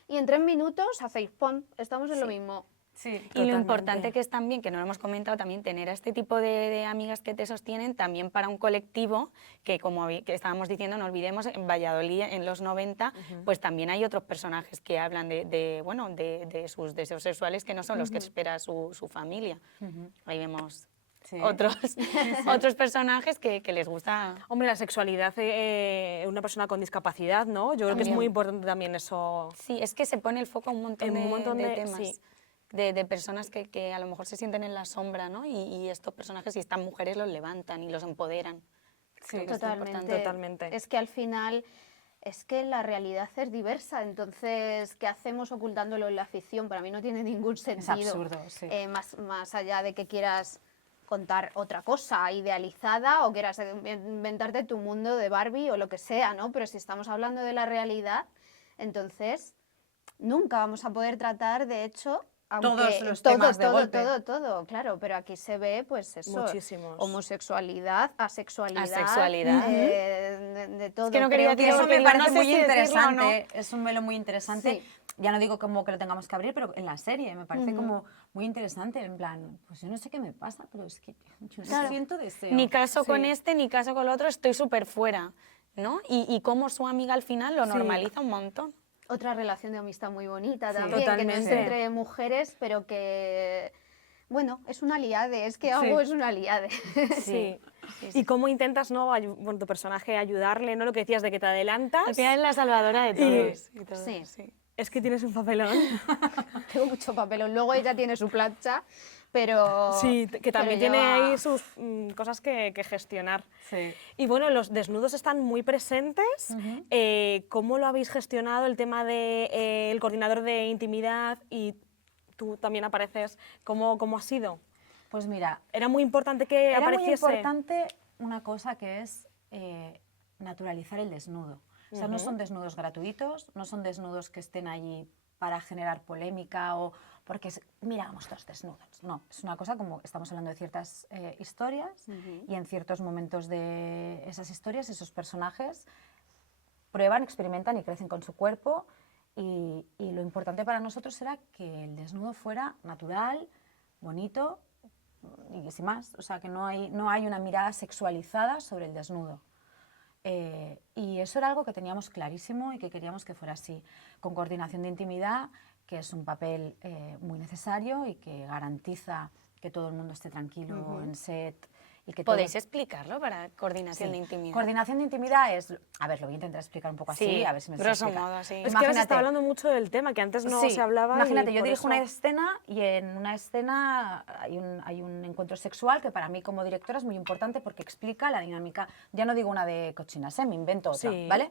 y en 3 minutos hacéis ¡pum! Estamos en lo mismo. Sí, Y lo totalmente. importante que es también, que no lo hemos comentado, también tener a este tipo de amigas que te sostienen también para un colectivo que, como que estábamos diciendo, no olvidemos, en Valladolid en los 90, pues también hay otros personajes que hablan de sus deseos sexuales que no son los que espera su familia. Ahí vemos Sí. otros personajes que les gusta. Hombre, la sexualidad una persona con discapacidad, ¿no? Yo creo que es muy importante también eso. Sí, es que se pone el foco a un montón, En un montón de de- temas. sí. De personas que a lo mejor se sienten en la sombra, ¿no? Y estos personajes y estas mujeres los levantan y los empoderan. Sí, Creo que esto es Totalmente. importante. Totalmente. Es que al final es que la realidad es diversa, entonces, ¿qué hacemos ocultándolo en la ficción? Para mí no tiene ningún sentido. absurdo, sí. Más allá de que quieras contar otra cosa idealizada o quieras inventarte tu mundo de Barbie o lo que sea, ¿no? Pero si estamos hablando de la realidad, entonces nunca vamos a poder tratar, de hecho, Todos los temas de golpe. todo, claro, pero aquí se ve, pues eso, Muchísimos. homosexualidad, asexualidad, Asexualidad. de todo. que no quería Creo Que decir eso porque me digo, parece no sé muy si decirlo o interesante, es un velo muy interesante. Sí. Ya no digo como que lo tengamos que abrir, pero en la serie me parece como muy interesante, en plan, pues yo no sé qué me pasa, pero es que yo no siento deseo. Ni caso con este, ni caso con el otro, estoy súper fuera, ¿no? Y cómo su amiga al final lo normaliza un montón. Otra relación de amistad muy bonita Sí, también, que no es totalmente. entre mujeres, pero que, bueno, es una liade, es que algo es una liade. Sí. Y cómo intentas, ¿no? Bueno, tu personaje ayudarle, ¿no? Lo que decías de que te adelantas. Al final es la salvadora de todos. y todos, Sí. Es que tienes un papelón. Tengo mucho papelón. Luego ella tiene su plancha, pero... Sí, que también pero tiene lleva- ahí sus cosas que gestionar. Sí. Y bueno, los desnudos están muy presentes. ¿Cómo lo habéis gestionado el tema de el coordinador de intimidad y tú también apareces? ¿Cómo ha sido? Pues mira, Era muy importante que era muy apareciese. importante una cosa que es naturalizar el desnudo. O sea, no son desnudos gratuitos, no son desnudos que estén allí para generar polémica o porque, mira, vamos todos desnudos. No, es una cosa como estamos hablando de ciertas historias y en ciertos momentos de esas historias, esos personajes prueban, experimentan y crecen con su cuerpo y lo importante para nosotros era que el desnudo fuera natural, bonito y sin más. O sea, que no hay una mirada sexualizada sobre el desnudo. Y eso era algo que teníamos clarísimo y que queríamos que fuera así, con coordinación de intimidad, que es un papel muy necesario y que garantiza que todo el mundo esté tranquilo en set. Y que ¿Podéis todo... explicar para coordinación de intimidad? Coordinación de intimidad es, a ver, lo voy a intentar explicar un poco así, Sí, a ver si me sé grosso explicar. modo, así. Es que ahora se Imagínate. está hablando mucho del tema, que antes no Sí, se hablaba. Imagínate, y yo por dirijo una eso- escena y en una escena hay un encuentro sexual que para mí como directora es muy importante porque explica la dinámica, ya no digo una de cochinas, me invento otra, Sí. ¿vale?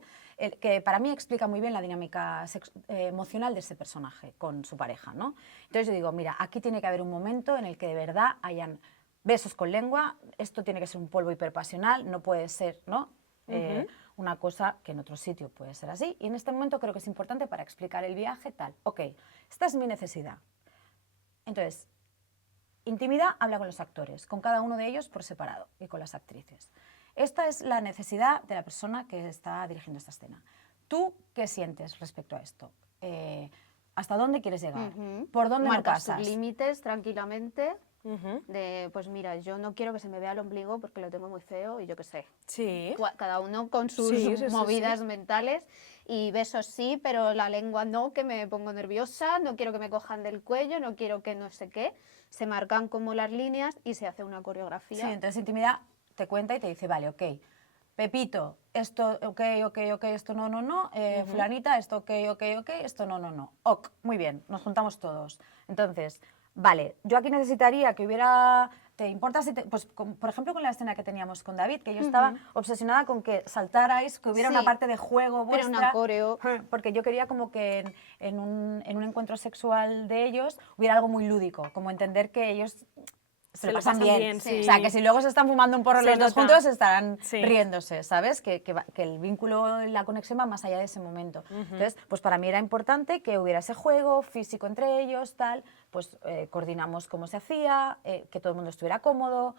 Que para mí explica muy bien la dinámica emocional de ese personaje con su pareja, ¿no? Entonces yo digo, mira, aquí tiene que haber un momento en el que de verdad hayan besos con lengua, esto tiene que ser un polvo hiperpasional, no puede ser, ¿no? Una cosa que en otro sitio puede ser así. Y en este momento creo que es importante para explicar el viaje tal. Ok, esta es mi necesidad. Entonces, intimidad habla con los actores, con cada uno de ellos por separado y con las actrices. Esta es la necesidad de la persona que está dirigiendo esta escena. ¿Tú qué sientes respecto a esto? ¿Hasta dónde quieres llegar? ¿Por dónde no Marcas tus pasas? límites tranquilamente. Ujú. De, pues mira, yo no quiero que se me vea el ombligo porque lo tengo muy feo y yo qué sé. Sí. Cada uno con sus Sí, sí, sí, movidas mentales y besos sí, pero la lengua no, que me pongo nerviosa, no quiero que me cojan del cuello, no quiero que no sé qué. Se marcan como las líneas y se hace una coreografía. Sí, entonces intimidad te cuenta y te dice, vale, ok, Pepito, esto, ok, esto no, fulanita, esto, ok, esto no. Ok, muy bien, nos juntamos todos. Entonces, vale, yo aquí necesitaría que hubiera... ¿Te importa si pues, por ejemplo, con la escena que teníamos con David, que yo estaba obsesionada con que saltarais, que hubiera Sí, una parte de juego pero vuestra? una coreo. Porque yo quería como que en un encuentro sexual de ellos hubiera algo muy lúdico, como entender que ellos se lo pasan bien. sí. O sea, que si luego se están fumando un porro Se los dos nota. juntos, estarán Sí. riéndose, ¿sabes? Que el vínculo y la conexión va más allá de ese momento. Entonces, pues para mí era importante que hubiera ese juego físico entre ellos, tal, pues coordinamos cómo se hacía, que todo el mundo estuviera cómodo.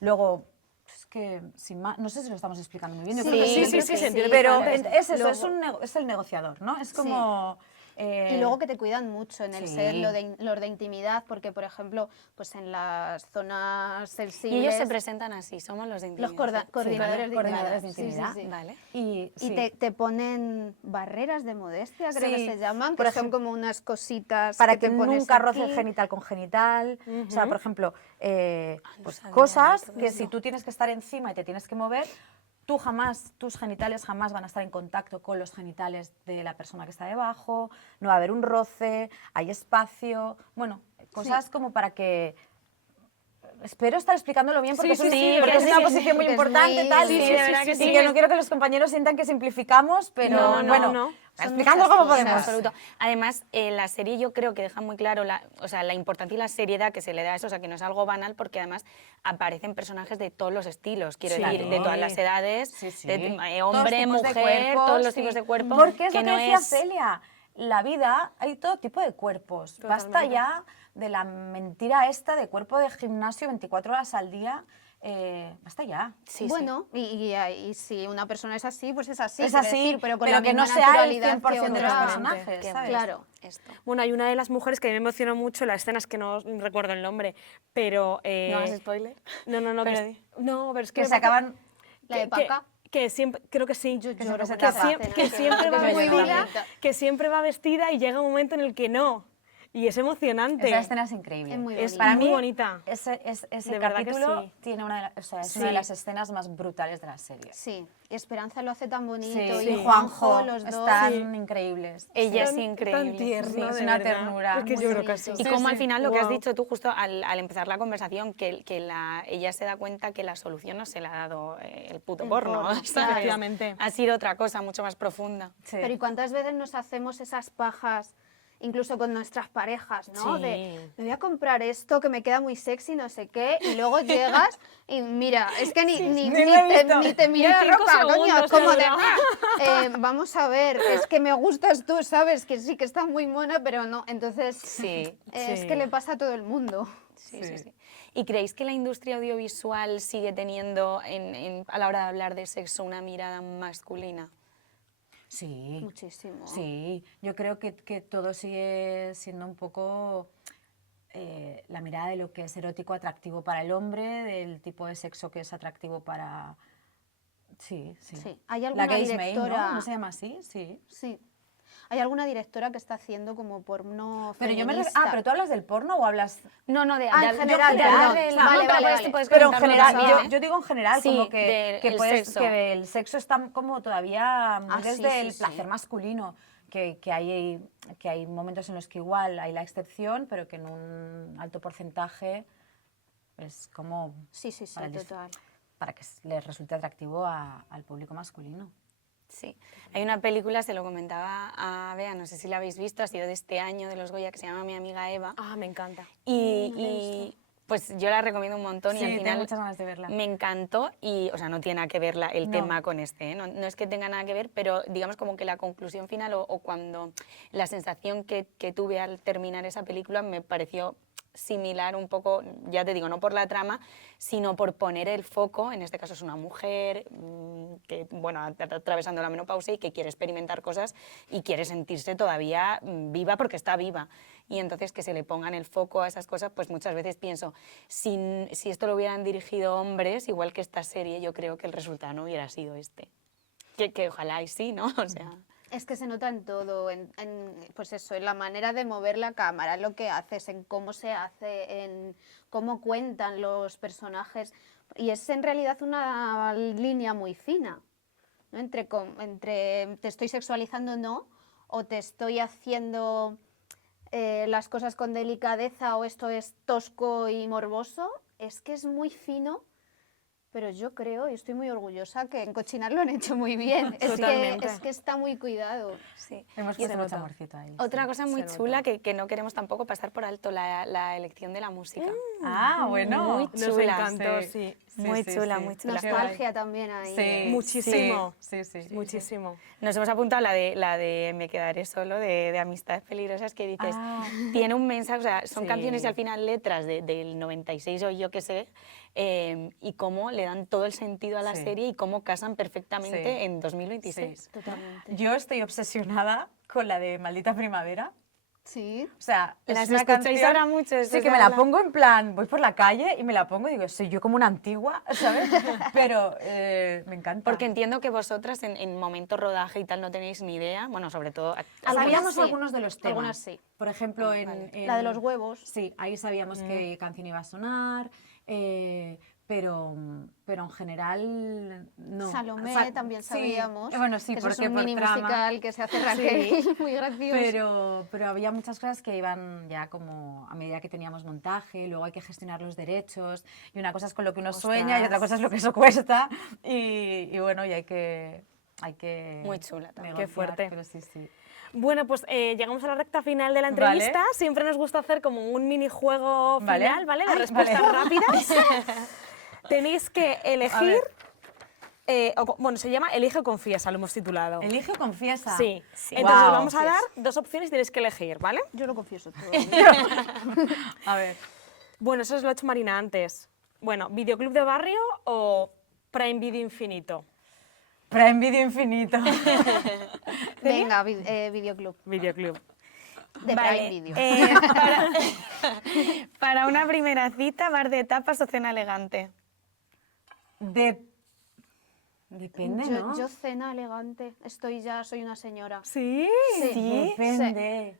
Luego, es que, sin más, no sé si lo estamos explicando muy bien. Yo Sí, creo que sí, sí, se entiende pero perfectamente. es eso, Luego- es el negociador, ¿no? Es como... Y luego que te cuidan mucho en el Sí. set, lo de intimidad, porque por ejemplo, pues en las zonas sensibles... Y ellos se presentan así, somos los de los intimidad. coordinadores, coordinadores de de intimidad. intimidad. Sí, sí, sí. Vale. Y, Y sí, te ponen barreras de modestia, creo que Sí, se llaman, por que son ejemplo, como unas cositas para que que te pones nunca roce aquí. genital con genital. O sea, por ejemplo, no pues sabía cosas todo que eso. si tú tienes que estar encima y te tienes que mover, tus genitales jamás van a estar en contacto con los genitales de la persona que está debajo, no va a haber un roce, hay espacio, bueno, cosas como para que... Espero estar explicándolo bien porque, Sí, es, un- sí, porque que es sí, una sí, posición muy que es importante, muy- tal, sí, y, sí, de verdad que y sí. que no quiero que los compañeros sientan que simplificamos, pero No, no, bueno, no. Son explicando muchas cómo cosas. En podemos. absoluto. Además, la serie yo creo que deja muy claro la importancia y la seriedad que se le da a eso, o sea, que no es algo banal porque además aparecen personajes de todos los estilos, quiero Sí. decir, de todas las edades, Sí, sí. de Todos hombre, tipos de mujer, cuerpos, todos los sí. tipos de cuerpo. Porque es lo que no decía es- Celia, la vida hay todo tipo de cuerpos. Basta Totalmente. ya de la mentira esta de cuerpo de gimnasio 24 horas al día. Basta ya. Sí, sí. Bueno, y si una persona es así, pues es así. es quiero así, decir, pero con pero la que no misma sea el naturalidad 100% que de los otra. personajes, Qué ¿sabes? Claro. Esto. Bueno, hay una de las mujeres que a mí me emocionó mucho, las escenas que no recuerdo el nombre, pero... ¿No hagas spoiler? No, Pero no, pero es que Que me se parece acaban... La de Paca. que siempre, creo que sí, Yo que lloro siempre con se esa tapa. escena. que siempre va Que es muy vestida, bonita. que siempre va vestida y llega un momento en el que no. Y es emocionante. Esa escena es increíble. Es muy Es bonita. Para muy mí, bonita. Ese De verdad que capítulo sí. tiene es Sí. una de las escenas más brutales de la serie. Sí, y Esperanza lo hace tan bonito. Sí, Y Sí. Juanjo, los dos. están Sí. increíbles. Ella es Tan increíble. tierno, sí. Es de una verdad. ternura, Es que muy lloro bonito. casi. Y Sí, como sí. al final lo que has Wow. dicho tú justo al empezar la conversación, que ella se da cuenta que la solución no se la ha dado el puto El porno, porno, ¿sabes? claro. Efectivamente. Ha sido otra cosa mucho más profunda. Sí. Pero ¿y cuántas veces nos hacemos esas pajas, incluso con nuestras parejas, ¿no? Sí. De, me voy a comprar esto que me queda muy sexy, no sé qué, y luego llegas y mira, es que ni lo he visto. te miro Ni la 5 ropa, coño, segundos como te de, dura. vamos a ver, es que me gustas tú, ¿sabes? Que sí que está muy mona, pero no, entonces Sí, es Sí. que le pasa a todo el mundo. sí, sí, sí. ¿Y creéis que la industria audiovisual sigue teniendo a la hora de hablar de sexo una mirada masculina? Sí. Muchísimo. Sí, yo creo que todo sigue siendo un poco la mirada de lo que es erótico atractivo para el hombre, del tipo de sexo que es atractivo para... Sí, sí. Sí. ¿Hay La alguna gaze mail, directora? ¿no? ¿No se llama así? Sí. Sí. ¿Hay alguna directora que está haciendo como porno Pero feminista? pero tú hablas del porno o hablas... No, no, Ah, en general, de perdón. hablar del- Vale, no, pero vale, puedes- vale. puedes Pero en comentarlo general, también, ¿eh? yo digo en general, Sí, como que el sexo. que el sexo está como todavía muy Ah, sí, desde sí, el sí. placer masculino, que hay momentos en los que igual hay la excepción, pero que en un alto porcentaje es como Sí, sí, sí, para el dis- total. para que les resulte atractivo al público masculino. Sí. Hay una película, se lo comentaba a Bea, no sé si la habéis visto, ha sido de este año de los Goya, que se llama Mi amiga Eva. Ah, me encanta. Y pues yo la recomiendo un montón y Sí, al tengo final muchas ganas de verla. me encantó y, o sea, no tiene nada que ver el No. tema con este, ¿eh? No, no es que tenga nada que ver, pero digamos como que la conclusión final o cuando la sensación que tuve al terminar esa película me pareció similar un poco, ya te digo, no por la trama, sino por poner el foco, en este caso es una mujer que, bueno, atravesando la menopausia y que quiere experimentar cosas y quiere sentirse todavía viva porque está viva. Y entonces que se le pongan el foco a esas cosas, pues muchas veces pienso, si esto lo hubieran dirigido hombres, igual que esta serie, yo creo que el resultado no hubiera sido este. Que ojalá y sí, ¿no? O sea... Es que se nota en todo, pues eso, en la manera de mover la cámara, en lo que haces, en cómo se hace, en cómo cuentan los personajes. Y es en realidad una línea muy fina, ¿no? Entre te estoy sexualizando o no, o te estoy haciendo las cosas con delicadeza, o esto es tosco y morboso. Es que es muy fino. Pero yo creo, y estoy muy orgullosa, que en Cochinar lo han hecho muy bien. Totalmente. Es que está muy cuidado. Sí. Hemos se puesto mucho nota. amorcito ahí. Otra cosa muy Se chula nota. que no queremos tampoco pasar por alto, la elección de la música. Ah, bueno. Muy Nos chula. encantó, Sí. sí. Muy chula, muy chula. Nostalgia también ahí. Sí, Muchísimo. Sí, sí, sí. Muchísimo. Nos hemos apuntado la de Me quedaré solo, de Amistades Peligrosas, que dices, Ah. tiene un mensaje, o sea, son Sí. canciones y al final letras del 96 o yo qué sé, y cómo le dan todo el sentido a la Sí. serie y cómo casan perfectamente Sí. en 2026. Sí. Totalmente. Yo estoy obsesionada con la de Maldita Primavera. Sí. O sea, ¿Las es una escucháis canción, ahora mucho? Sí, Después que de me la hablar? pongo en plan, voy por la calle y me la pongo y digo, soy yo como una antigua, ¿sabes? Pero me encanta. Porque entiendo que vosotras en momento rodaje y tal no tenéis ni idea, bueno, sobre todo... Sabíamos sí, algunos de los temas. algunas sí. Por ejemplo, La de los huevos. Sí, ahí sabíamos qué canción iba a sonar, pero en general no. Salomé también sí, sabíamos. bueno, sí, que eso es porque un por mini trama. musical que se hace Raquel, muy gracioso. Pero había muchas cosas que iban ya como a medida que teníamos montaje, luego hay que gestionar los derechos, y una cosa es con lo que uno sueña y otra cosa es lo que eso cuesta, y bueno, y hay que Muy chula también. negociar, Qué fuerte. pero sí, sí. Bueno, pues llegamos a la recta final de la Vale. entrevista. Siempre nos gusta hacer como un minijuego Vale. final, ¿vale? De Ay, respuestas vale. rápidas. Tenéis que elegir, bueno, se llama Elige o Confiesa, lo hemos titulado. Elige o confiesa. Sí. Sí. Entonces Guau. os vamos a dar 2 opciones y tenéis que elegir, ¿vale? Yo lo confieso todo. A ver. Bueno, eso os lo ha hecho Marina antes. Bueno, ¿videoclub de barrio o Prime Video infinito? Prime Video infinito. Venga, videoclub. Videoclub. De Vale, Prime Video. para una primera cita, bar de tapas o cena elegante. Depende, yo, ¿no? yo cena elegante. Soy una señora. ¿Sí? Sí. Depende.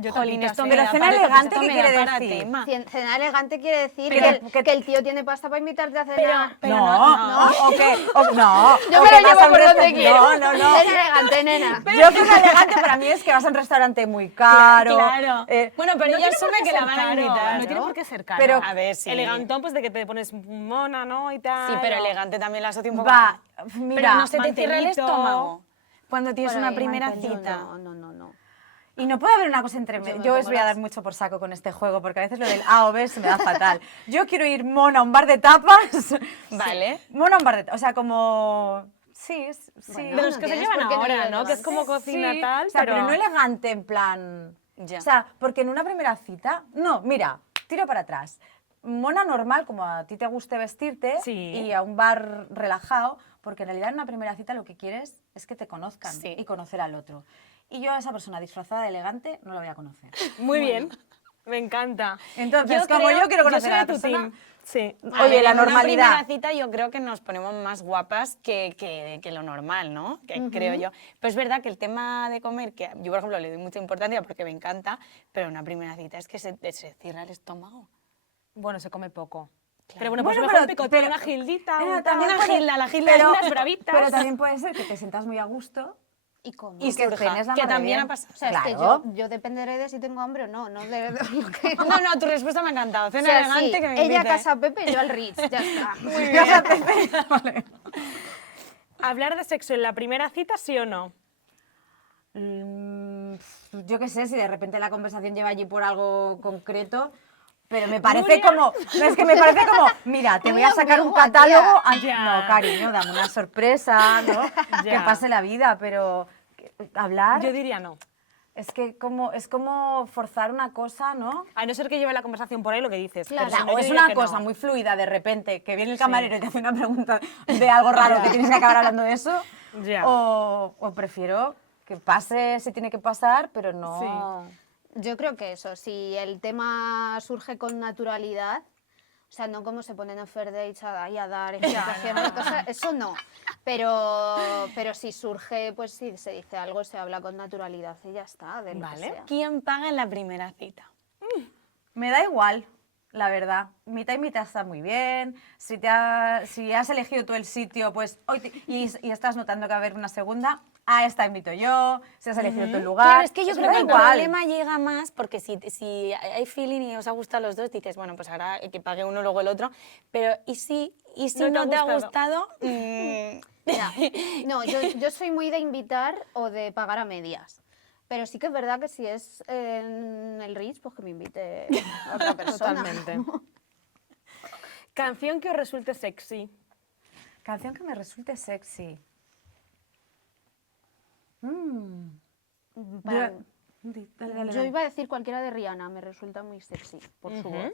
Yo Jolín, esto me Pero da cena para- elegante, esto ¿qué me quiere da para decir? tema. Cena elegante quiere decir Pero que el tío tiene pasta para invitarte a cenar. Pero no, o que, no. Yo o me que lo vas llevo a un por donde restaurante- quiero. No. Cena elegante, nena. Yo que es elegante para mí es que vas a un restaurante muy caro. Claro. Bueno, pero ella tiene asume por qué que la ser van a caro, invitar. No tiene por qué ser caro. Pero- A ver, sí. Elegantón, pues de que te pones mona, ¿no? Y tal. Sí, pero elegante también la asocio un poco. Va, Pero mira, no se te cierra el mantelito. estómago cuando tienes Por una ahí, primera mantelito. cita. No. y no puede haber una cosa entre Yo medio. me Yo os pongo voy a dar las- mucho por saco con este juego, porque a veces lo del A o B se me da fatal. Yo quiero ir mona a un bar de tapas. Vale. Mona a un bar de tapas. O sea, como... Sí, sí. Bueno, De los no que se tienes llevan por qué no ahora, ir ¿no? Que es como elegante. cocina Sí, tal, o sea, pero no elegante en plan... Ya. O sea, porque en una primera cita... No, mira, tiro para atrás. Mona normal, como a ti te guste vestirte, Sí. y a un bar relajado, porque en realidad en una primera cita lo que quieres es que te conozcan Sí. y conocer al otro. Y yo a esa persona disfrazada de elegante no la voy a conocer. Muy bien. Me encanta. Entonces, como yo quiero conocer soy a la de tu persona... team. Sí. A Oye, ver, la en una normalidad. primera cita yo creo que nos ponemos más guapas que lo normal, ¿no? Creo yo. Pero es verdad que el tema de comer, que yo por ejemplo le doy mucha importancia porque me encanta, pero en una primera cita es que se cierra el estómago. Bueno, se come poco. Claro. Pero bueno, pues Bueno, mejor pero- picoteo, pero- una gildita, Pero un también tal. Una puede- gilda, la gilda pero- unas bravitas. Pero también puede ser que te sientas muy a gusto ¿Y cómo? y que surja, cenes la que mar de también bien. ha pasado. O sea, es que Claro. yo dependeré de si tengo hambre o no, no de lo que... No, tu respuesta me ha encantado. O Cena sea, elegante sí, que me ella a invite. casa Pepe, yo al Ritz, ya está. Vale. ¿Hablar de sexo en la primera cita, sí o no? Yo qué sé, si de repente la conversación lleva allí por algo concreto, pero me parece Nuria. como, no, es que me parece como, mira, te voy a Muy sacar un ambigua, tía. catálogo, Ya. no, cariño, dame una sorpresa, ¿no? Que Ya. pase la vida, pero hablar Yo diría no. es que es como forzar una cosa, ¿no? A no ser que lleve la conversación por ahí lo que dices. Claro. pero si no, O yo es diría una que cosa no. muy fluida de repente, que viene el camarero y te hace una pregunta de algo raro que tienes que acabar hablando de eso, Ya. o prefiero que pase si tiene que pasar, pero no... Yo creo que eso, si el tema surge con naturalidad, o sea, no como se ponen en fair dates ahí a dar explicaciones, cosas, eso no. Pero si surge, pues si se dice algo, se habla con naturalidad y ya está, de lo Vale. que sea. ¿Quién paga en la primera cita? Me da igual, la verdad. Mitad y mitad está muy bien. Si has elegido tú el sitio, pues y estás notando que va a haber una segunda, a esta invito yo. Si has elegido tú el lugar, Claro, es que yo me creo da que el igual. problema llega más porque si hay feeling y os ha gustado los dos, dices, bueno, pues ahora que pague uno, luego el otro. Pero ¿y si no te ha gustado? Ya. No, yo soy muy de invitar o de pagar a medias. Pero sí que es verdad que si es en el Ritz, pues que me invite a otra persona. Totalmente. Canción que os resulte sexy. Canción que me resulte sexy. Para- Dale, yo iba a decir cualquiera de Rihanna, me resulta muy sexy por su voz.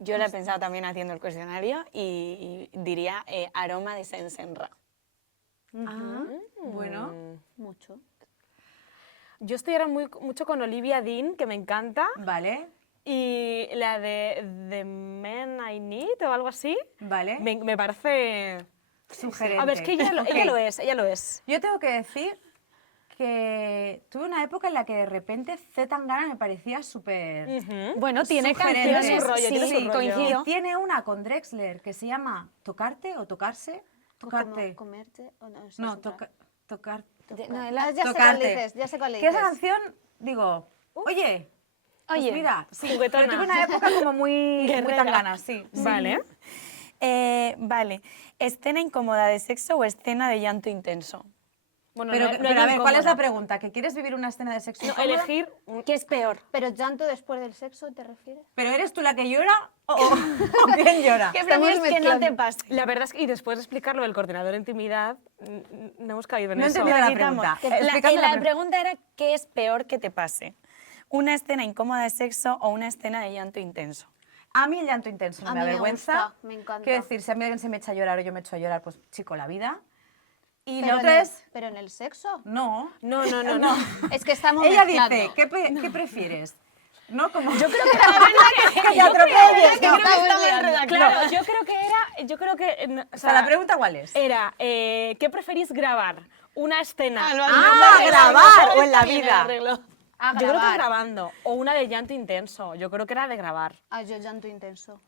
Yo lo he pensado también haciendo el cuestionario y diría aroma de Sensenra. Ah, bueno. Mucho. Yo estoy ahora mucho con Olivia Dean, que me encanta. Vale, Y la de The Man I Need o algo así. vale. Me parece... Sugerente. A ver, es que ella Ok. ella lo es. Yo tengo que decir que tuve una época en la que de repente Z Tangana me parecía súper... Bueno, tiene Sugerente. canciones, Tiene su rollo, tiene su rollo. coincido. Y tiene una con Drexler que se llama Tocarte o Tocarse. Tocarte. Comerte o no, esa No, es otra. tocar. No, ya sé cuál Tocarte. dices, ya sé cuál Que dices. esa canción, digo, oye, pues Oye, mira, sí, juguetona. pero tuve una época como muy Guerrera. Tangana, sí. Vale. Vale, ¿escena incómoda de sexo o escena de llanto intenso? Bueno, Pero, no es pero a ver, ¿cuál es la incómoda. pregunta? ¿Que quieres vivir una escena de sexo No, incómoda? elegir... ¿Qué es peor? ¿Pero llanto después del sexo te refieres? ¿Pero eres tú la que llora o quién llora? ¿Qué Estamos prefieres que no mezclando. te pase? La verdad es que, y después de explicarlo del coordinador de intimidad, no hemos caído en No he eso. entendido la Quitamos. pregunta. La Explícame la pregunta era ¿qué es peor que te pase? ¿Una escena incómoda de sexo o una escena de llanto intenso? A mí el llanto intenso no A me mí me avergüenza. gusta, me encanta. Quiero decir, si a mí alguien se me echa a llorar o yo me echo a llorar, pues chico, la vida. Y Pero la otra es... ¿Pero en el sexo? No. No. Es que estamos Ella mezclando. dice, ¿qué prefieres? ¿No? Como... Yo creo que la verdad que te atropelles. No, estamos Claro, yo creo que... O sea, la pregunta ¿cuál es? Era, ¿qué preferís grabar? ¿Una escena? Ah, grabar o en la vida. A Yo creo que grabar. grabando. O una de llanto intenso. Yo creo que era de grabar. Ah, yo llanto intenso.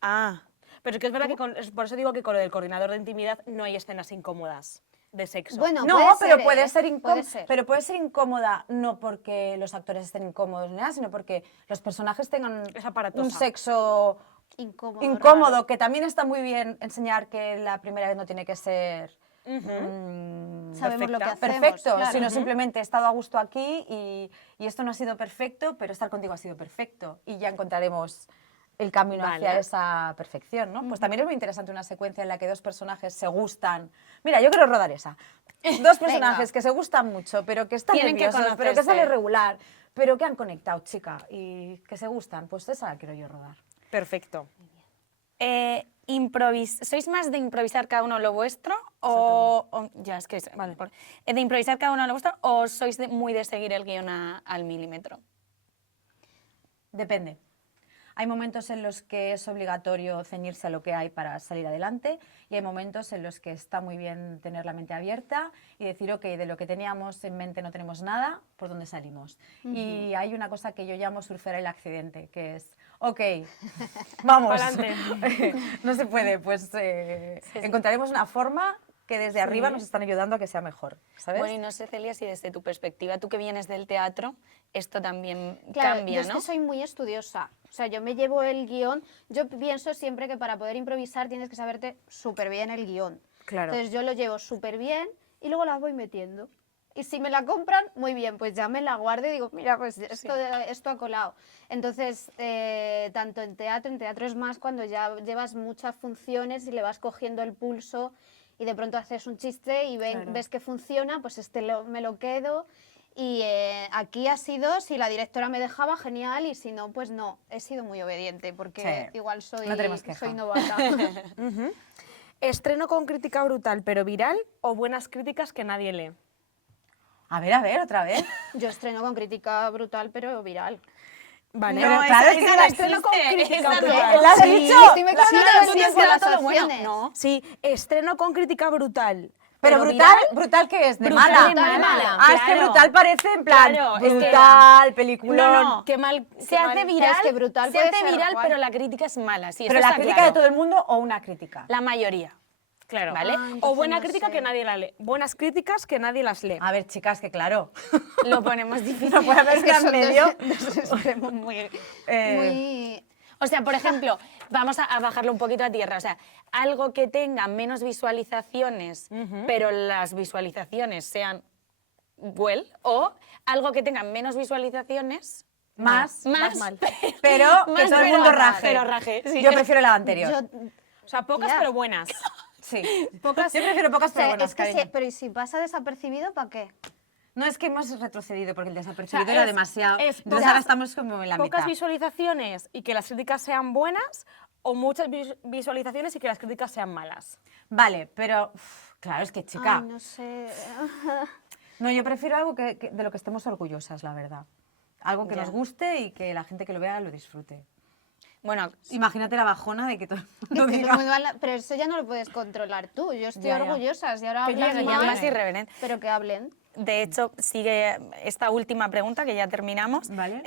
Ah. Pero es que es verdad que por eso digo que con el coordinador de intimidad no hay escenas incómodas de sexo. Bueno, No, puede pero ser, puede ¿eh? ser Puede incómoda. ser. Pero puede ser incómoda no porque los actores estén incómodos ni nada, sino porque los personajes tengan Es aparatosa. un sexo Incómodo. incómodo, raro. que también está muy bien enseñar que la primera vez no tiene que ser Sabemos lo que hacemos. perfecto, claro. sino simplemente he estado a gusto aquí y esto no ha sido perfecto, pero estar contigo ha sido perfecto y ya encontraremos el camino Vale. hacia esa perfección, ¿no? Pues también es muy interesante una secuencia en la que dos personajes se gustan. Mira, yo quiero rodar esa. Dos personajes que se gustan mucho, pero que están Tienen que nerviosos, pero que conocerse. sale regular, pero que han conectado, chica, y que se gustan. Pues esa la quiero yo rodar. Perfecto. ¿Sois más de improvisar cada uno lo vuestro o ya es que es, Vale. de improvisar cada uno lo vuestro o sois muy de seguir el guión al milímetro? Depende. Hay momentos en los que es obligatorio ceñirse a lo que hay para salir adelante y hay momentos en los que está muy bien tener la mente abierta y decir, ok, de lo que teníamos en mente no tenemos nada, ¿por dónde salimos? Y hay una cosa que yo llamo surfera el accidente, que es, ok, vamos, Pa'lante. no se puede, pues encontraremos una forma que desde arriba Sí. nos están ayudando a que sea mejor, ¿sabes? Bueno, y no sé, Celia, si desde tu perspectiva, tú que vienes del teatro, esto también Claro, cambia, yo es ¿no? que soy muy estudiosa. O sea, yo me llevo el guión. Yo pienso siempre que para poder improvisar tienes que saberte súper bien el guión. Claro. Entonces yo lo llevo súper bien y luego la voy metiendo. Y si me la compran, muy bien, pues ya me la guardo y digo, mira, pues esto ha colado. Entonces, tanto en teatro es más cuando ya llevas muchas funciones y le vas cogiendo el pulso y de pronto haces un chiste y ves que funciona, pues me lo quedo. Y aquí ha sido, si la directora me dejaba, genial, y si no, pues no. He sido muy obediente porque Sí, igual no tenemos queja. soy novata. ¿Estreno con crítica brutal pero viral o buenas críticas que nadie lee? A ver, otra vez. Yo estreno con crítica brutal, pero viral. Vale. No, claro, es que esa la no estreno con existe, crítica esa no. brutal. ¿La has Sí, dicho? estoy mezclando Sí, todo el tú tiempo tienes las todo lo bueno. opciones. No. Sí, estreno con crítica brutal. Pero brutal, ¿qué es? ¿De Brutal mala? de mala. Ah, es que Claro. brutal parece en plan Claro, es que brutal, peliculón. No, qué mal. Se hace viral, Es que brutal se puede hace ser viral, guay. pero la crítica es mala. Sí, Pero esto la está crítica claro. de todo el mundo o una crítica. La mayoría. Claro. ¿Vale? Ah, O entonces buena no crítica sé. que nadie la lee. Buenas críticas que nadie las lee. A ver, chicas, que claro. Lo ponemos difícil. No puede haber Es que gran son medio. dos extremos muy... muy... O sea, por ejemplo, vamos a bajarlo un poquito a tierra. O sea, algo que tenga menos visualizaciones, pero las visualizaciones sean well, o algo que tenga menos visualizaciones, Más, mal. pero que Más todo el pero mundo raje. raje. Pero raje, sí. Yo prefiero la anterior. Yo, O sea, pocas Ya. pero buenas. Sí. Yo prefiero pocas o sea, pero buenas, es que cariño. pero ¿y si pasa desapercibido, para qué? No, es que hemos retrocedido porque el desapercibido O sea, era es- demasiado. es Entonces pocas- ahora estamos como en la Pocas mitad. visualizaciones y que las críticas sean buenas, o muchas visualizaciones y que las críticas sean malas. Vale, pero claro, es que chica, Ay, no sé. no, yo prefiero algo de lo que estemos orgullosas, la verdad. Algo que Ya. nos guste y que la gente que lo vea lo disfrute. Bueno, Imagínate la bajona de que todo el mundo Que diga... todo el mundo pero eso ya no lo puedes controlar tú. Yo estoy Ya, ya. orgullosa. Si ahora Que hablan llegue, ya mal, más irreverente. pero que hablen. De hecho, sigue esta última pregunta, que ya terminamos, Vale.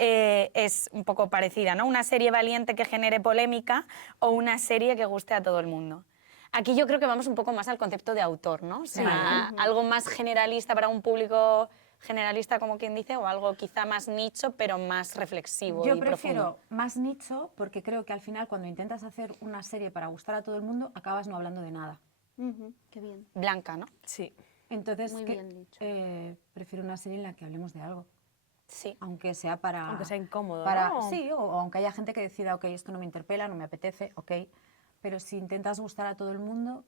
es un poco parecida, ¿no? ¿Una serie valiente que genere polémica o una serie que guste a todo el mundo? Aquí yo creo que vamos un poco más al concepto de autor, ¿no? O sea, algo más generalista para un público generalista, como quien dice, o algo quizá más nicho, pero más reflexivo Yo y prefiero profundo. más nicho porque creo que al final cuando intentas hacer una serie para gustar a todo el mundo acabas no hablando de nada. Qué bien. Blanca, ¿no? Sí. Entonces Muy bien dicho. prefiero una serie en la que hablemos de algo, Sí. aunque sea para... Aunque sea incómodo, para, ¿no? Sí, o aunque haya gente que decida, ok, esto no me interpela, no me apetece, ok, pero si intentas gustar a todo el mundo,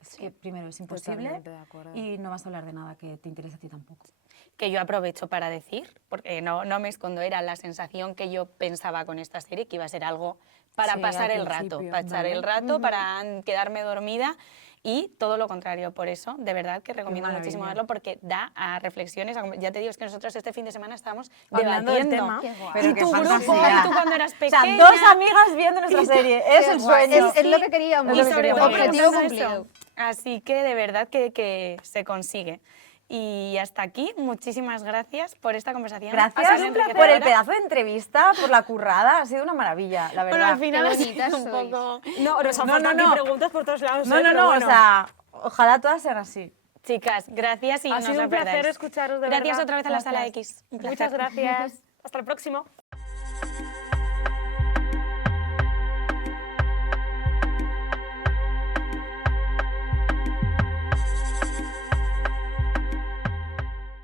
es que primero es imposible Totalmente de acuerdo. y no vas a hablar de nada que te interese a ti tampoco. Que yo aprovecho para decir, porque no me escondo, era la sensación que yo pensaba con esta serie, que iba a ser algo para Sí, pasar al el rato, principio, para echar el rato, para quedarme dormida, y todo lo contrario. Por eso, de verdad que recomiendo maravilla. muchísimo verlo, porque da a reflexiones. Ya te digo, es que nosotros este fin de semana estábamos Hablando del debatiendo. tema. Qué guay. Pero Y qué tu grupo, fantasía. y tú cuando eras O pequeña. sea, dos amigas viendo nuestra serie, es Qué el guay. sueño. Es lo que queríamos. Y sobre todo Objetivo pensando cumplido. eso. Así que de verdad que se consigue. Y hasta aquí, muchísimas gracias por esta conversación. Ha Gracias sido por el enriquecedora. pedazo de entrevista, por la currada, ha sido una maravilla, la Bueno, verdad. al final Qué ha sido bonitas un sois. poco... No, nos han No, faltado no, aquí no. preguntas por todos lados. No, ¿eh? no, Pero no, bueno. o sea, ojalá todas sean así. Chicas, gracias y Ha no sido os un placer perdáis. escucharos de Gracias verdad. otra vez a la Sala X. Un Muchas placer. gracias. Hasta el próximo.